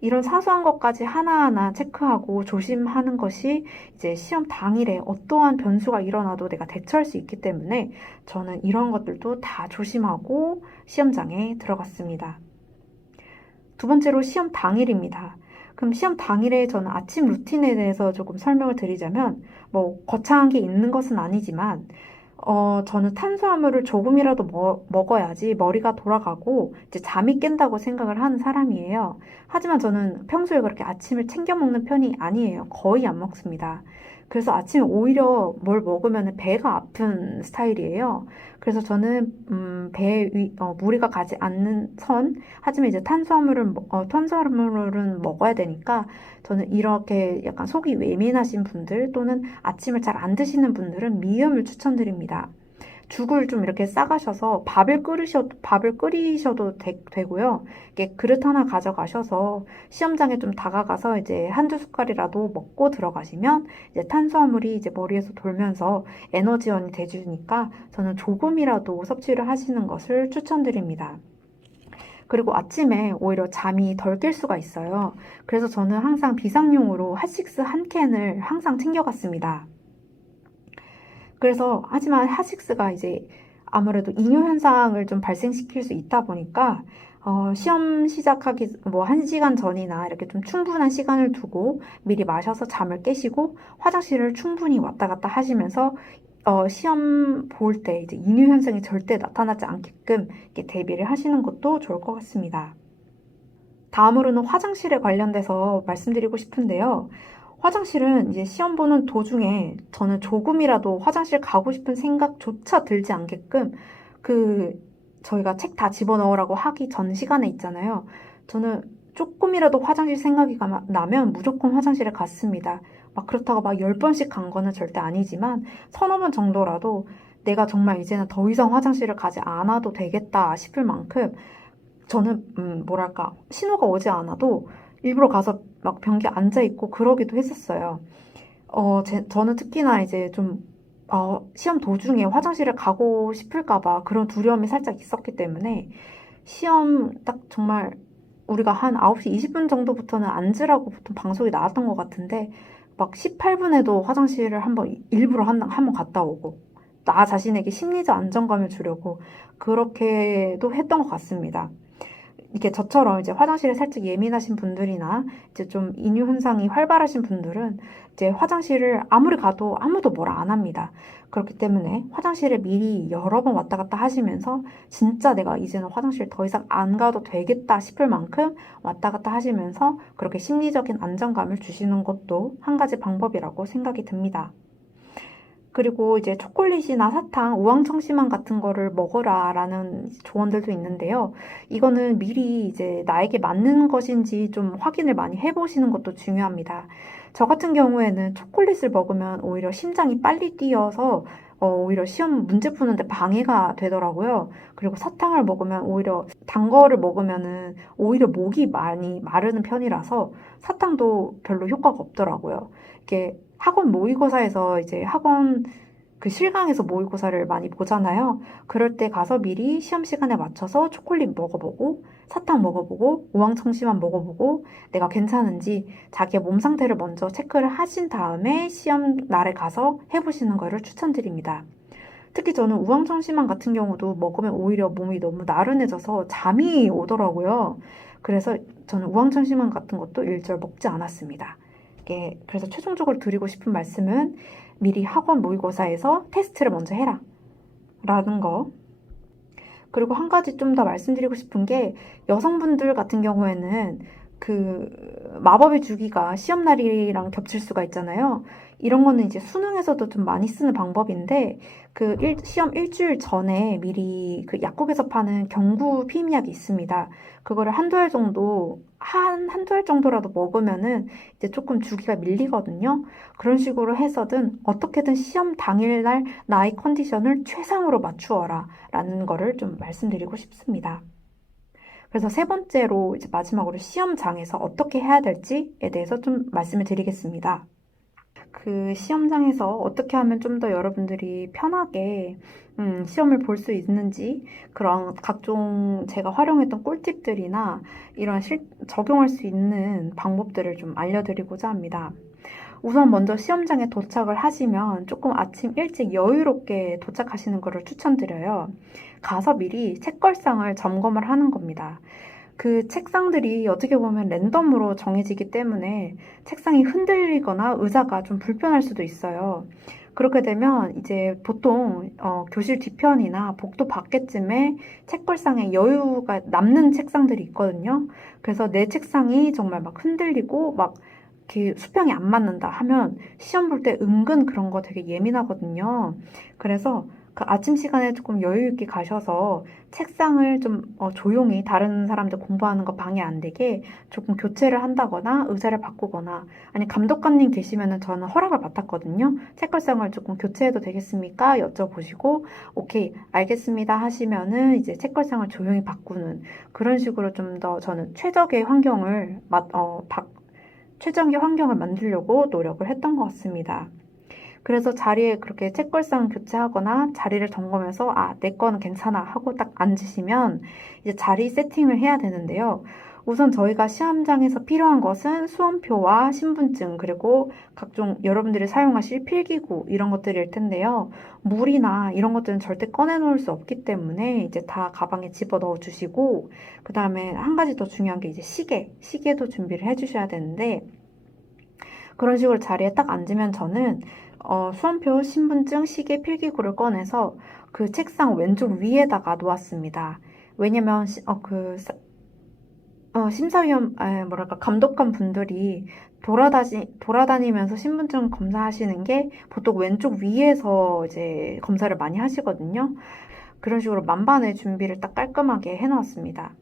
이런 사소한 것까지 하나하나 체크하고 조심하는 것이 이제 시험 당일에 어떠한 변수가 일어나도 내가 대처할 수 있기 때문에 저는 이런 것들도 다 조심하고 시험장에 들어갔습니다. 두 번째로 시험 당일입니다. 그럼 시험 당일에 저는 아침 루틴에 대해서 조금 설명을 드리자면, 뭐, 거창한 게 있는 것은 아니지만, 저는 탄수화물을 조금이라도 먹어야지 머리가 돌아가고 이제 잠이 깬다고 생각을 하는 사람이에요. 하지만 저는 평소에 그렇게 아침을 챙겨 먹는 편이 아니에요. 거의 안 먹습니다. 그래서 아침에 오히려 뭘 먹으면 배가 아픈 스타일이에요. 그래서 저는 무리가 가지 않는 선, 하지만 이제 탄수화물은 먹어야 되니까 저는 이렇게 약간 속이 예민하신 분들 또는 아침을 잘 안 드시는 분들은 미음을 추천드립니다. 죽을 좀 이렇게 싸가셔서 밥을 끓이셔도 되고요. 이렇게 그릇 하나 가져가셔서 시험장에 좀 다가가서 이제 한두 숟갈이라도 먹고 들어가시면 이제 탄수화물이 이제 머리에서 돌면서 에너지원이 돼주니까 저는 조금이라도 섭취를 하시는 것을 추천드립니다. 그리고 아침에 오히려 잠이 덜 깰 수가 있어요. 그래서 저는 항상 비상용으로 핫식스 한 캔을 항상 챙겨갔습니다. 그래서 하지만 핫식스가 이제 아무래도 이뇨 현상을 좀 발생시킬 수 있다 보니까 시험 시작하기 뭐 1시간 전이나 이렇게 좀 충분한 시간을 두고 미리 마셔서 잠을 깨시고 화장실을 충분히 왔다 갔다 하시면서 시험 볼 때 이제 이뇨 현상이 절대 나타나지 않게끔 이렇게 대비를 하시는 것도 좋을 것 같습니다. 다음으로는 화장실에 관련돼서 말씀드리고 싶은데요. 화장실은 이제 시험 보는 도중에 저는 조금이라도 화장실 가고 싶은 생각조차 들지 않게끔 그 저희가 책 다 집어넣으라고 하기 전 시간에 있잖아요. 저는 조금이라도 화장실 생각이 나면 무조건 화장실에 갔습니다. 막 그렇다고 막 10번씩 간 거는 절대 아니지만 서너 번 정도라도 내가 정말 이제는 더 이상 화장실을 가지 않아도 되겠다 싶을 만큼 저는 뭐랄까 신호가 오지 않아도 일부러 가서 막 변기에 앉아 있고 그러기도 했었어요. 저는 특히나 이제 좀 시험 도중에 화장실을 가고 싶을까 봐 그런 두려움이 살짝 있었기 때문에 시험 딱 정말 우리가 한 9시 20분 정도부터는 앉으라고 보통 방송이 나왔던 것 같은데 막 18분에도 화장실을 한번 일부러 한번 갔다 오고 나 자신에게 심리적 안정감을 주려고 그렇게도 했던 것 같습니다. 이게 저처럼 이제 화장실에 살짝 예민하신 분들이나 이제 좀 이뇨 현상이 활발하신 분들은 이제 화장실을 아무리 가도 아무도 뭐라 안 합니다. 그렇기 때문에 화장실을 미리 여러 번 왔다 갔다 하시면서 진짜 내가 이제는 화장실 더 이상 안 가도 되겠다 싶을 만큼 왔다 갔다 하시면서 그렇게 심리적인 안정감을 주시는 것도 한 가지 방법이라고 생각이 듭니다. 그리고 이제 초콜릿이나 사탕, 우황청심환 같은 거를 먹어라라는 조언들도 있는데요. 이거는 미리 이제 나에게 맞는 것인지 좀 확인을 많이 해보시는 것도 중요합니다. 저 같은 경우에는 초콜릿을 먹으면 오히려 심장이 빨리 뛰어서 오히려 시험 문제 푸는데 방해가 되더라고요. 그리고 사탕을 먹으면 오히려 단 거를 먹으면은 오히려 목이 많이 마르는 편이라서 사탕도 별로 효과가 없더라고요. 이게 학원 모의고사에서 이제 학원 그 실강에서 모의고사를 많이 보잖아요. 그럴 때 가서 미리 시험 시간에 맞춰서 초콜릿 먹어보고 사탕 먹어보고 우황청심환 먹어보고 내가 괜찮은지 자기의 몸 상태를 먼저 체크를 하신 다음에 시험 날에 가서 해보시는 거를 추천드립니다. 특히 저는 우황청심환 같은 경우도 먹으면 오히려 몸이 너무 나른해져서 잠이 오더라고요. 그래서 저는 우황청심환 같은 것도 일절 먹지 않았습니다. 그래서 최종적으로 드리고 싶은 말씀은 미리 학원 모의고사에서 테스트를 먼저 해라 라는 거. 그리고 한 가지 좀 더 말씀드리고 싶은 게 여성분들 같은 경우에는 그 마법의 주기가 시험날이랑 겹칠 수가 있잖아요. 이런 거는 이제 수능에서도 좀 많이 쓰는 방법인데 시험 일주일 전에 미리 그 약국에서 파는 경구 피임약이 있습니다. 그거를 한두 알 정도 한두 알 정도라도 먹으면은 이제 조금 주기가 밀리거든요. 그런 식으로 해서든 어떻게든 시험 당일날 나의 컨디션을 최상으로 맞추어라 라는 거를 좀 말씀드리고 싶습니다. 그래서 세 번째로 이제 마지막으로 시험장에서 어떻게 해야 될지에 대해서 좀 말씀을 드리겠습니다. 그 시험장에서 어떻게 하면 좀 더 여러분들이 편하게 시험을 볼 수 있는지 그런 각종 제가 활용했던 꿀팁들이나 이런 적용할 수 있는 방법들을 좀 알려드리고자 합니다. 우선 먼저 시험장에 도착을 하시면 조금 아침 일찍 여유롭게 도착하시는 것을 추천드려요. 가서 미리 책걸상을 점검을 하는 겁니다. 그 책상들이 어떻게 보면 랜덤으로 정해지기 때문에 책상이 흔들리거나 의자가 좀 불편할 수도 있어요. 그렇게 되면 이제 보통 교실 뒤편이나 복도 밖에쯤에 책걸상에 여유가 남는 책상들이 있거든요. 그래서 내 책상이 정말 막 흔들리고 막 이렇게 수평이 안 맞는다 하면 시험 볼 때 은근 그런 거 되게 예민하거든요. 그래서 그 아침 시간에 조금 여유 있게 가셔서 책상을 좀 조용히 다른 사람들 공부하는 거 방해 안 되게 조금 교체를 한다거나 의자를 바꾸거나, 아니 감독관님 계시면은 저는 허락을 받았거든요. 책걸상을 조금 교체해도 되겠습니까? 여쭤보시고 오케이 알겠습니다 하시면은 이제 책걸상을 조용히 바꾸는 그런 식으로 좀 더 저는 최적의 환경을 만들려고 노력을 했던 것 같습니다. 그래서 자리에 그렇게 책걸상 교체하거나 자리를 점검해서 아, 내 거는 괜찮아 하고 딱 앉으시면 이제 자리 세팅을 해야 되는데요. 우선 저희가 시험장에서 필요한 것은 수험표와 신분증 그리고 각종 여러분들이 사용하실 필기구 이런 것들일 텐데요. 물이나 이런 것들은 절대 꺼내 놓을 수 없기 때문에 이제 다 가방에 집어 넣어 주시고, 그 다음에 한 가지 더 중요한 게 이제 시계도 준비를 해 주셔야 되는데, 그런 식으로 자리에 딱 앉으면 저는 수험표, 신분증, 시계, 필기구를 꺼내서 그 책상 왼쪽 위에다가 놓았습니다. 왜냐면 뭐랄까 감독관 분들이 돌아다니면서 신분증 검사하시는 게 보통 왼쪽 위에서 이제 검사를 많이 하시거든요. 그런 식으로 만반의 준비를 딱 깔끔하게 해놓았습니다.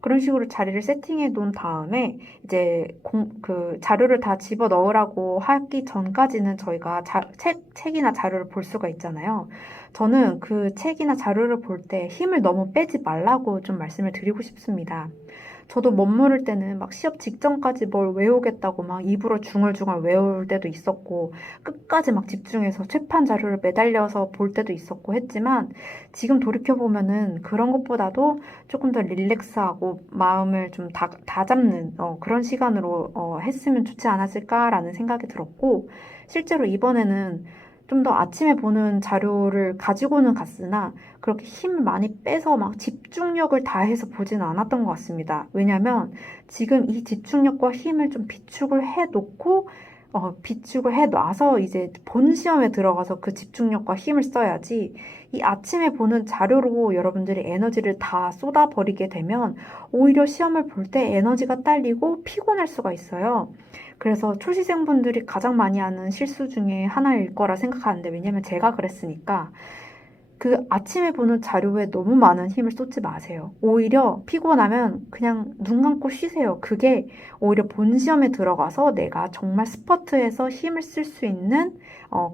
그런 식으로 자리를 세팅해 놓은 다음에 이제 그 자료를 다 집어 넣으라고 하기 전까지는 저희가 책이나 자료를 볼 수가 있잖아요. 저는 그 책이나 자료를 볼 때 힘을 너무 빼지 말라고 좀 말씀을 드리고 싶습니다. 저도 멋모를 때는 막 시험 직전까지 뭘 외우겠다고 막 입으로 중얼중얼 외울 때도 있었고, 끝까지 막 집중해서 최판 자료를 매달려서 볼 때도 있었고 했지만, 지금 돌이켜보면은 그런 것보다도 조금 더 릴렉스하고 마음을 좀 다잡는 그런 시간으로 했으면 좋지 않았을까라는 생각이 들었고, 실제로 이번에는 좀 더 아침에 보는 자료를 가지고는 갔으나 그렇게 힘을 많이 빼서 막 집중력을 다해서 보지는 않았던 것 같습니다. 왜냐면 지금 이 집중력과 힘을 좀 비축을 해 놔서 이제 본 시험에 들어가서 그 집중력과 힘을 써야지, 이 아침에 보는 자료로 여러분들이 에너지를 다 쏟아버리게 되면 오히려 시험을 볼 때 에너지가 딸리고 피곤할 수가 있어요. 그래서 초시생분들이 가장 많이 하는 실수 중에 하나일 거라 생각하는데, 왜냐면 제가 그랬으니까 그 아침에 보는 자료에 너무 많은 힘을 쏟지 마세요. 오히려 피곤하면 그냥 눈 감고 쉬세요. 그게 오히려 본 시험에 들어가서 내가 정말 스퍼트해서 힘을 쓸 수 있는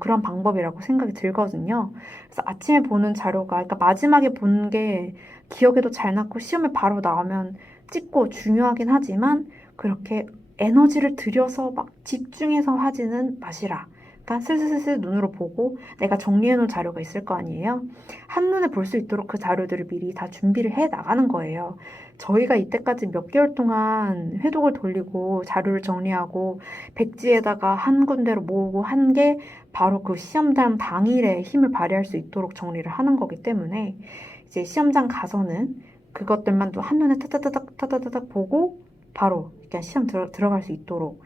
그런 방법이라고 생각이 들거든요. 그래서 아침에 보는 자료가, 그러니까 마지막에 본 게 기억에도 잘 남고 시험에 바로 나오면 찍고 중요하긴 하지만 그렇게 에너지를 들여서 막 집중해서 하지는 마시라. 그러니까 슬슬슬슬 눈으로 보고 내가 정리해 놓은 자료가 있을 거 아니에요. 한눈에 볼 수 있도록 그 자료들을 미리 다 준비를 해 나가는 거예요. 저희가 이때까지 몇 개월 동안 회독을 돌리고 자료를 정리하고 백지에다가 한 군데로 모으고 한 게 바로 그 시험장 당일에 힘을 발휘할 수 있도록 정리를 하는 거기 때문에 이제 시험장 가서는 그것들만 또 한눈에 타타타닥 보고 바로 그냥 시험 들어갈 수 있도록.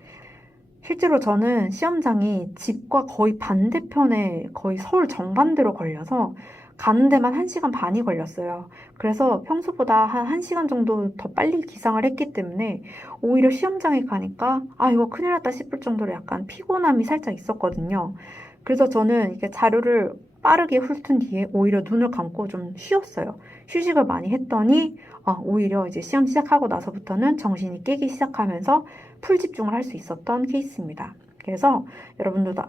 실제로 저는 시험장이 집과 거의 반대편에 거의 서울 정반대로 걸려서 가는 데만 1시간 반이 걸렸어요. 그래서 평소보다 한 1시간 정도 더 빨리 기상을 했기 때문에 오히려 시험장에 가니까 아, 이거 큰일 났다 싶을 정도로 약간 피곤함이 살짝 있었거든요. 그래서 저는 이렇게 자료를 빠르게 훑은 뒤에 오히려 눈을 감고 좀 쉬었어요. 휴식을 많이 했더니 오히려 이제 시험 시작하고 나서부터는 정신이 깨기 시작하면서 풀 집중을 할 수 있었던 케이스입니다. 그래서 여러분들도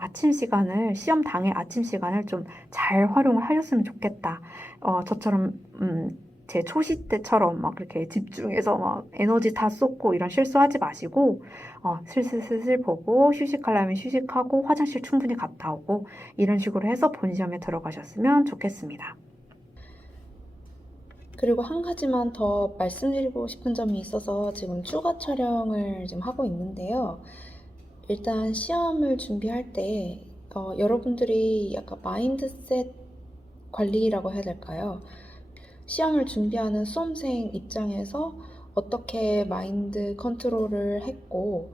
시험 당일 아침 시간을 좀 잘 활용을 하셨으면 좋겠다. 저처럼 제 초시 때처럼 막 그렇게 집중해서 막 에너지 다 쏟고 이런 실수하지 마시고 슬슬슬슬 보고 휴식하려면 휴식하고 화장실 충분히 갔다 오고 이런 식으로 해서 본 시험에 들어가셨으면 좋겠습니다. 그리고 한 가지만 더 말씀드리고 싶은 점이 있어서 지금 추가 촬영을 지금 하고 있는데요. 일단 시험을 준비할 때 여러분들이 약간 마인드셋 관리라고 해야 될까요? 시험을 준비하는 수험생 입장에서 어떻게 마인드 컨트롤을 했고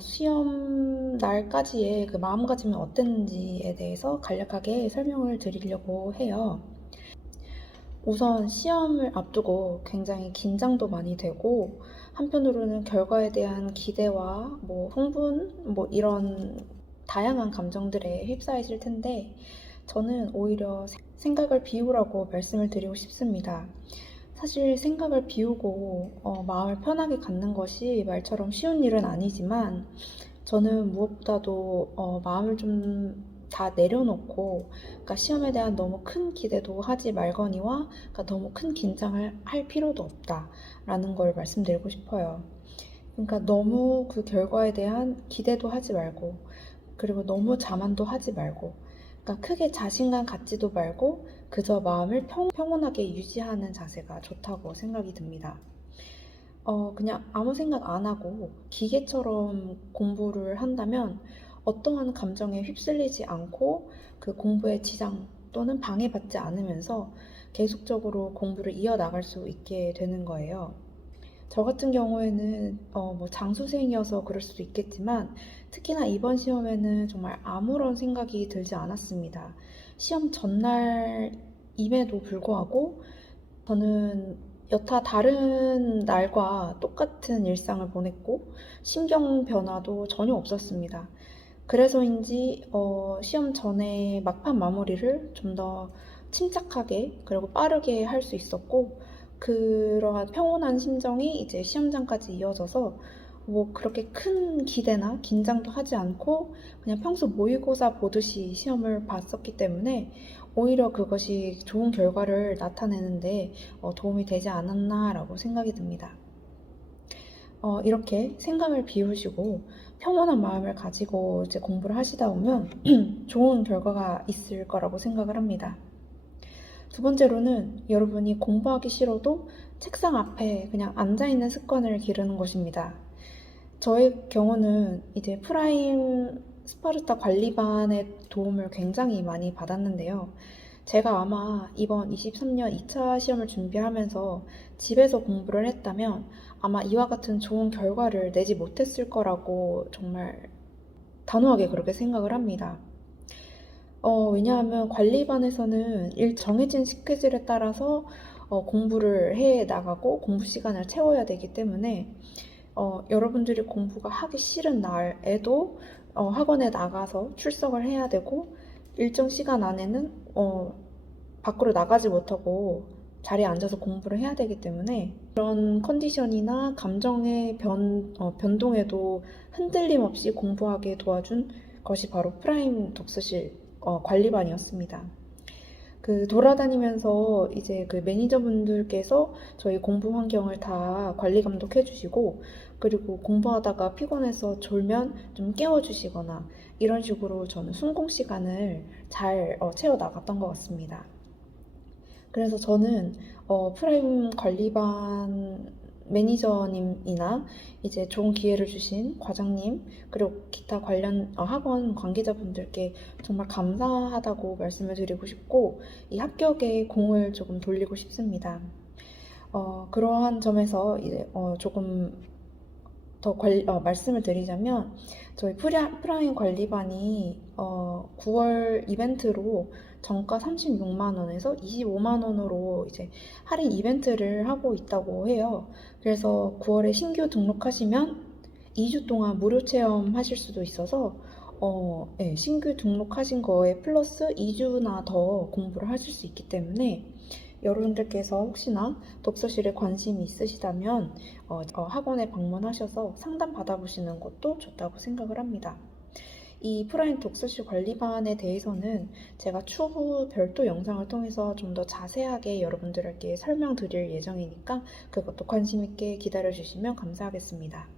시험 날까지의 그 마음가짐이 어땠는지에 대해서 간략하게 설명을 드리려고 해요. 우선 시험을 앞두고 굉장히 긴장도 많이 되고, 한편으로는 결과에 대한 기대와 흥분 이런 다양한 감정들에 휩싸이실 텐데, 저는 오히려 생각을 비우라고 말씀을 드리고 싶습니다. 사실 생각을 비우고 마음을 편하게 갖는 것이 말처럼 쉬운 일은 아니지만 저는 무엇보다도 마음을 좀 다 내려놓고, 그러니까 시험에 대한 너무 큰 기대도 하지 말거니와 그러니까 너무 큰 긴장을 할 필요도 없다라는 걸 말씀드리고 싶어요. 그러니까 너무 그 결과에 대한 기대도 하지 말고, 그리고 너무 자만도 하지 말고, 그러니까 크게 자신감 갖지도 말고 그저 마음을 평온하게 유지하는 자세가 좋다고 생각이 듭니다. 그냥 아무 생각 안 하고 기계처럼 공부를 한다면 어떠한 감정에 휩쓸리지 않고 그 공부에 지장 또는 방해받지 않으면서 계속적으로 공부를 이어나갈 수 있게 되는 거예요. 저 같은 경우에는 뭐 장수생이어서 그럴 수도 있겠지만 특히나 이번 시험에는 정말 아무런 생각이 들지 않았습니다. 시험 전날임에도 불구하고 저는 여타 다른 날과 똑같은 일상을 보냈고 신경 변화도 전혀 없었습니다. 그래서인지 시험 전에 막판 마무리를 좀 더 침착하게 그리고 빠르게 할 수 있었고, 그러한 평온한 심정이 이제 시험장까지 이어져서 뭐 그렇게 큰 기대나 긴장도 하지 않고 그냥 평소 모의고사 보듯이 시험을 봤었기 때문에 오히려 그것이 좋은 결과를 나타내는데 도움이 되지 않았나라고 생각이 듭니다. 이렇게 생각을 비우시고 평온한 마음을 가지고 이제 공부를 하시다 보면 좋은 결과가 있을 거라고 생각을 합니다. 두 번째로는 여러분이 공부하기 싫어도 책상 앞에 그냥 앉아있는 습관을 기르는 것입니다. 저의 경우는 이제 프라임 스파르타 관리반의 도움을 굉장히 많이 받았는데요. 제가 아마 이번 23년 2차 시험을 준비하면서 집에서 공부를 했다면 아마 이와 같은 좋은 결과를 내지 못했을 거라고 정말 단호하게 그렇게 생각을 합니다. 왜냐하면 관리반에서는 정해진 스케줄에 따라서 공부를 해 나가고 공부 시간을 채워야 되기 때문에 여러분들이 공부가 하기 싫은 날에도 학원에 나가서 출석을 해야 되고 일정 시간 안에는 밖으로 나가지 못하고 자리에 앉아서 공부를 해야 되기 때문에 그런 컨디션이나 감정의 변동에도 흔들림 없이 공부하게 도와준 것이 바로 프라임 독서실 관리반이었습니다. 그 돌아다니면서 이제 그 매니저분들께서 저희 공부 환경을 다 관리 감독해 주시고, 그리고 공부하다가 피곤해서 졸면 좀 깨워주시거나 이런 식으로 저는 순공 시간을 잘 채워 나갔던 것 같습니다. 그래서 저는 프라임 관리반 매니저님이나 이제 좋은 기회를 주신 과장님, 그리고 기타 관련 학원 관계자분들께 정말 감사하다고 말씀을 드리고 싶고 이 합격에 공을 조금 돌리고 싶습니다. 그러한 점에서 이제 조금 더 말씀을 드리자면 저희 프라임 관리반이 9월 이벤트로 정가 36만 원에서 25만 원으로 이제 할인 이벤트를 하고 있다고 해요. 그래서 9월에 신규 등록하시면 2주 동안 무료 체험하실 수도 있어서 네, 신규 등록하신 거에 플러스 2주나 더 공부를 하실 수 있기 때문에 여러분들께서 혹시나 독서실에 관심이 있으시다면 학원에 방문하셔서 상담 받아보시는 것도 좋다고 생각을 합니다. 이 프라임 독서실 관리반에 대해서는 제가 추후 별도 영상을 통해서 좀 더 자세하게 여러분들에게 설명드릴 예정이니까 그것도 관심 있게 기다려주시면 감사하겠습니다.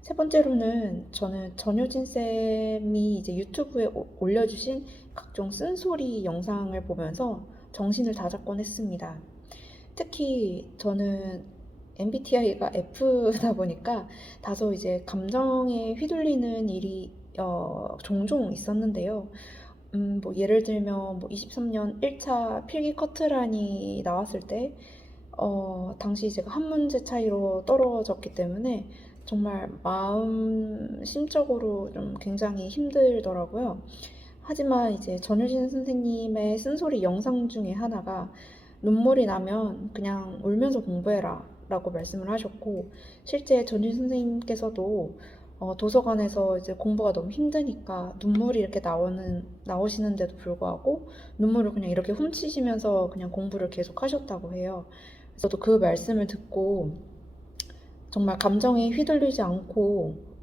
세 번째로는 저는 전효진 쌤이 이제 유튜브에 올려주신 각종 쓴소리 영상을 보면서 정신을 다잡곤 했습니다. 특히 저는 MBTI가 F다 보니까 다소 이제 감정에 휘둘리는 일이 종종 있었는데요. 뭐 예를 들면 뭐 23년 1차 필기 커트란이 나왔을 때 당시 제가 한 문제 차이로 떨어졌기 때문에 정말 심적으로 좀 굉장히 힘들더라고요. 하지만 이제 전효진 선생님의 쓴소리 영상 중에 하나가 눈물이 나면 그냥 울면서 공부해라 라고 말씀을 하셨고, 실제 전효진 선생님께서도 도서관에서 이제 공부가 너무 힘드니까 눈물이 이렇게 나오시는데도 불구하고 눈물을 그냥 이렇게 훔치시면서 그냥 공부를 계속 하셨다고 해요. 저도 그 말씀을 듣고 정말 감정에 휘둘리지 않고,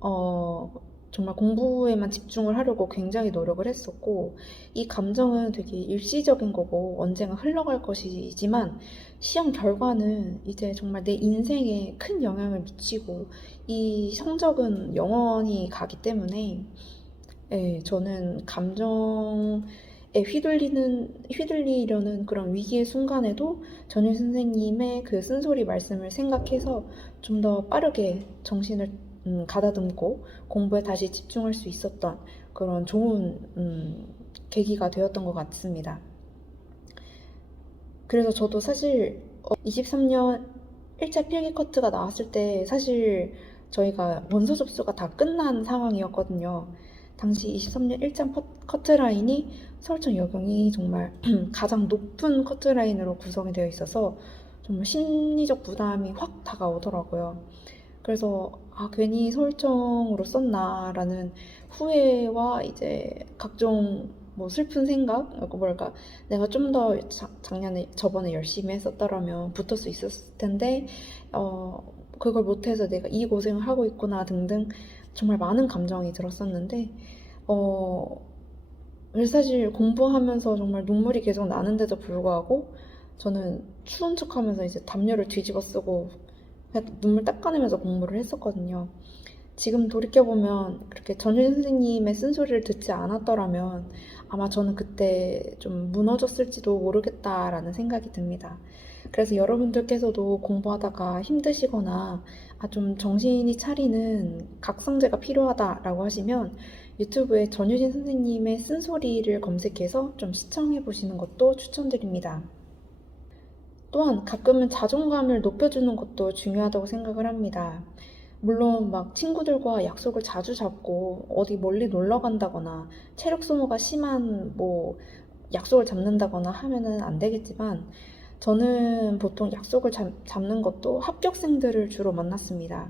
정말 공부에만 집중을 하려고 굉장히 노력을 했었고, 이 감정은 되게 일시적인 거고, 언젠가 흘러갈 것이지만, 시험 결과는 이제 정말 내 인생에 큰 영향을 미치고, 이 성적은 영원히 가기 때문에, 예, 저는 감정에 휘둘리려는 그런 위기의 순간에도 전유 선생님의 그 쓴소리 말씀을 생각해서 좀 더 빠르게 정신을 가다듬고 공부에 다시 집중할 수 있었던 그런 좋은 계기가 되었던 것 같습니다. 그래서 저도 사실 23년 1차 필기 커트가 나왔을 때 사실 저희가 원서 접수가 다 끝난 상황이었거든요. 당시 23년 1차 커트라인이 서울청 여경이 정말 가장 높은 커트라인으로 구성이 되어 있어서 정말 심리적 부담이 확 다가오더라고요. 그래서 괜히 서울청으로 썼나라는 후회와 이제 각종 뭐 슬픈 생각, 뭐랄까 내가 좀 더 저번에 열심히 했었더라면 붙을 수 있었을 텐데 그걸 못해서 내가 이 고생을 하고 있구나 등등 정말 많은 감정이 들었었는데 그래서 사실 공부하면서 정말 눈물이 계속 나는데도 불구하고 저는 추운 척하면서 이제 담요를 뒤집어 쓰고 그냥 눈물 닦아내면서 공부를 했었거든요. 지금 돌이켜보면 그렇게 전유 선생님의 쓴소리를 듣지 않았더라면 아마 저는 그때 좀 무너졌을지도 모르겠다라는 생각이 듭니다. 그래서 여러분들께서도 공부하다가 힘드시거나 좀 정신이 차리는 각성제가 필요하다라고 하시면 유튜브에 전유진 선생님의 쓴소리를 검색해서 좀 시청해 보시는 것도 추천드립니다. 또한 가끔은 자존감을 높여주는 것도 중요하다고 생각을 합니다. 물론 막 친구들과 약속을 자주 잡고 어디 멀리 놀러 간다거나 체력 소모가 심한 뭐 약속을 잡는다거나 하면은 안 되겠지만 저는 보통 약속을 잡는 것도 합격생들을 주로 만났습니다.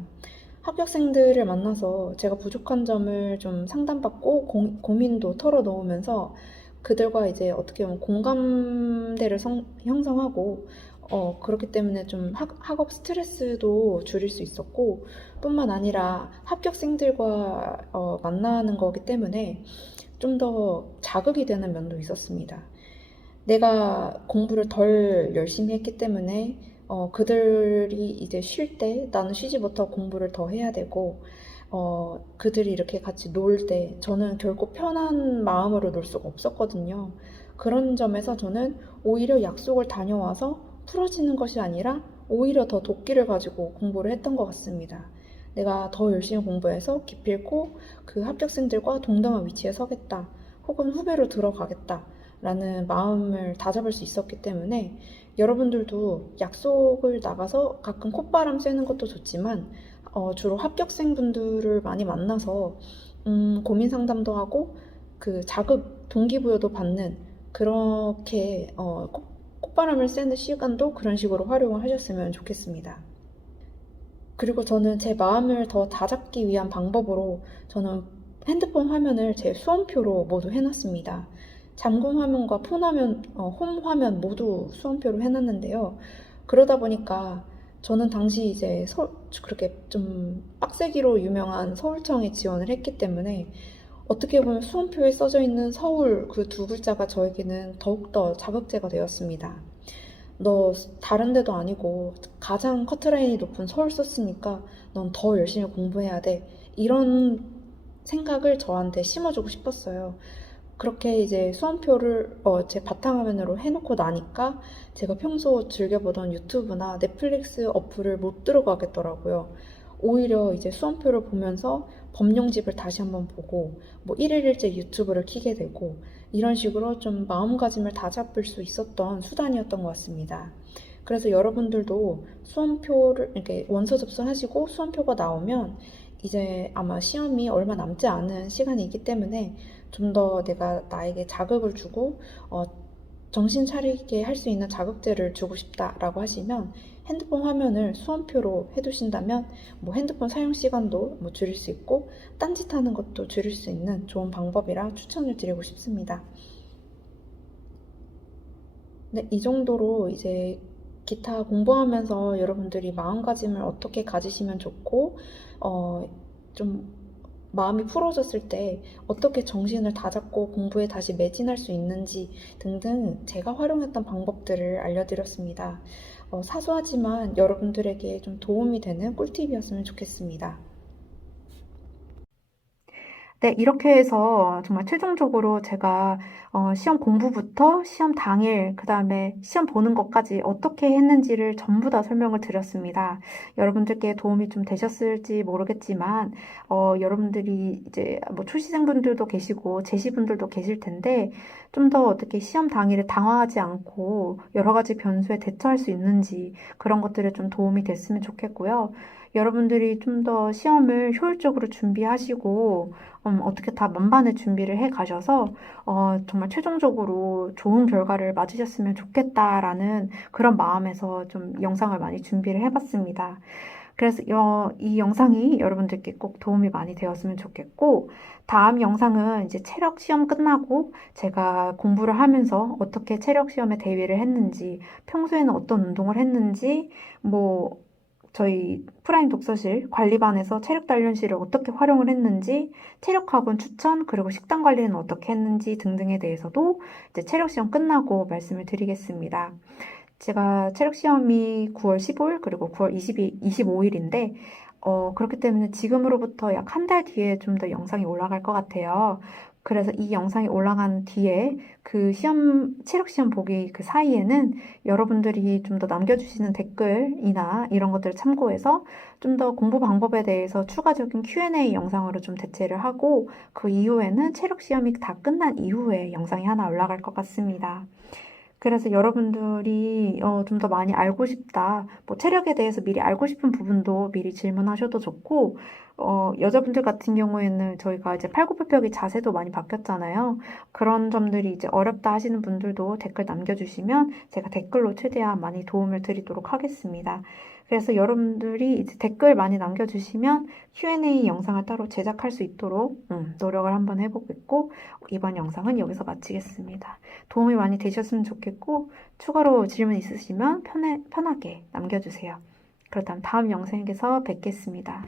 합격생들을 만나서 제가 부족한 점을 좀 상담받고 고민도 털어놓으면서 그들과 이제 어떻게 보면 공감대를 형성하고 그렇기 때문에 좀 학업 스트레스도 줄일 수 있었고 뿐만 아니라 합격생들과 만나는 거기 때문에 좀 더 자극이 되는 면도 있었습니다. 내가 공부를 덜 열심히 했기 때문에 그들이 이제 쉴 때 나는 쉬지 못하고 공부를 더 해야 되고 그들이 이렇게 같이 놀 때 저는 결코 편한 마음으로 놀 수가 없었거든요. 그런 점에서 저는 오히려 약속을 다녀와서 풀어지는 것이 아니라 오히려 더 도끼를 가지고 공부를 했던 것 같습니다. 내가 더 열심히 공부해서 기필코 그 합격생들과 동등한 위치에 서겠다. 혹은 후배로 들어가겠다. 라는 마음을 다잡을 수 있었기 때문에 여러분들도 약속을 나가서 가끔 콧바람 쐬는 것도 좋지만 주로 합격생분들을 많이 만나서 고민 상담도 하고 그 자극 동기부여도 받는 그렇게 콧바람을 쐬는 시간도 그런 식으로 활용을 하셨으면 좋겠습니다. 그리고 저는 제 마음을 더 다잡기 위한 방법으로 저는 핸드폰 화면을 제 수험표로 모두 해놨습니다. 잠금 화면과 폰 화면, 홈 화면 모두 수험표로 해놨는데요. 그러다 보니까 저는 당시 이제 그렇게 좀 빡세기로 유명한 서울청에 지원을 했기 때문에 어떻게 보면 수험표에 써져 있는 서울 그 두 글자가 저에게는 더욱더 자극제가 되었습니다. 너 다른 데도 아니고 가장 커트라인이 높은 서울 썼으니까 넌 더 열심히 공부해야 돼. 이런 생각을 저한테 심어주고 싶었어요. 그렇게 이제 수험표를 제 바탕화면으로 해놓고 나니까 제가 평소 즐겨보던 유튜브나 넷플릭스 어플을 못 들어가겠더라고요. 오히려 이제 수험표를 보면서 법령집을 다시 한번 보고 뭐 일일일제 유튜브를 켜게 되고 이런 식으로 좀 마음가짐을 다잡을 수 있었던 수단이었던 것 같습니다. 그래서 여러분들도 수험표를 이렇게 원서 접수하시고 수험표가 나오면 이제 아마 시험이 얼마 남지 않은 시간이 있기 때문에 좀 더 내가 나에게 자극을 주고 정신 차리게 할 수 있는 자극들을 주고 싶다라고 하시면 핸드폰 화면을 수험표로 해두신다면 뭐 핸드폰 사용 시간도 뭐 줄일 수 있고 딴짓하는 것도 줄일 수 있는 좋은 방법이라 추천을 드리고 싶습니다. 네, 이 정도로 이제 기타 공부하면서 여러분들이 마음가짐을 어떻게 가지시면 좋고, 좀 마음이 풀어졌을 때 어떻게 정신을 다잡고 공부에 다시 매진할 수 있는지 등등 제가 활용했던 방법들을 알려드렸습니다. 사소하지만 여러분들에게 좀 도움이 되는 꿀팁이었으면 좋겠습니다. 네, 이렇게 해서 정말 최종적으로 제가 시험 공부부터 시험 당일, 그 다음에 시험 보는 것까지 어떻게 했는지를 전부 다 설명을 드렸습니다. 여러분들께 도움이 좀 되셨을지 모르겠지만, 여러분들이 이제 뭐 출시생분들도 계시고 제시분들도 계실 텐데, 좀 더 어떻게 시험 당일에 당황하지 않고 여러 가지 변수에 대처할 수 있는지 그런 것들에 좀 도움이 됐으면 좋겠고요. 여러분들이 좀 더 시험을 효율적으로 준비하시고, 어떻게 다 만반의 준비를 해 가셔서 정말 최종적으로 좋은 결과를 맞으셨으면 좋겠다라는 그런 마음에서 좀 영상을 많이 준비를 해봤습니다. 그래서 이 영상이 여러분들께 꼭 도움이 많이 되었으면 좋겠고, 다음 영상은 이제 체력 시험 끝나고 제가 공부를 하면서 어떻게 체력 시험에 대비를 했는지, 평소에는 어떤 운동을 했는지, 뭐 저희 프라임 독서실 관리반에서 체력 단련실을 어떻게 활용을 했는지, 체력 학원 추천, 그리고 식단 관리는 어떻게 했는지 등등에 대해서도 이제 체력 시험 끝나고 말씀을 드리겠습니다. 제가 체력 시험이 9월 15일 그리고 9월 25일인데 그렇기 때문에 지금으로부터 약 한 달 뒤에 좀 더 영상이 올라갈 것 같아요. 그래서 이 영상이 올라간 뒤에 그 체력 시험 보기 그 사이에는 여러분들이 좀 더 남겨주시는 댓글이나 이런 것들을 참고해서 좀 더 공부 방법에 대해서 추가적인 Q&A 영상으로 좀 대체를 하고, 그 이후에는 체력 시험이 다 끝난 이후에 영상이 하나 올라갈 것 같습니다. 그래서 여러분들이 좀 더 많이 알고 싶다, 뭐 체력에 대해서 미리 알고 싶은 부분도 미리 질문하셔도 좋고, 여자분들 같은 경우에는 저희가 이제 팔굽혀펴기 자세도 많이 바뀌었잖아요. 그런 점들이 이제 어렵다 하시는 분들도 댓글 남겨주시면 제가 댓글로 최대한 많이 도움을 드리도록 하겠습니다. 그래서 여러분들이 이제 댓글 많이 남겨주시면 Q&A 영상을 따로 제작할 수 있도록 노력을 한번 해보겠고, 이번 영상은 여기서 마치겠습니다. 도움이 많이 되셨으면 좋겠고, 추가로 질문 있으시면 편하게 남겨주세요. 그렇다면 다음 영상에서 뵙겠습니다.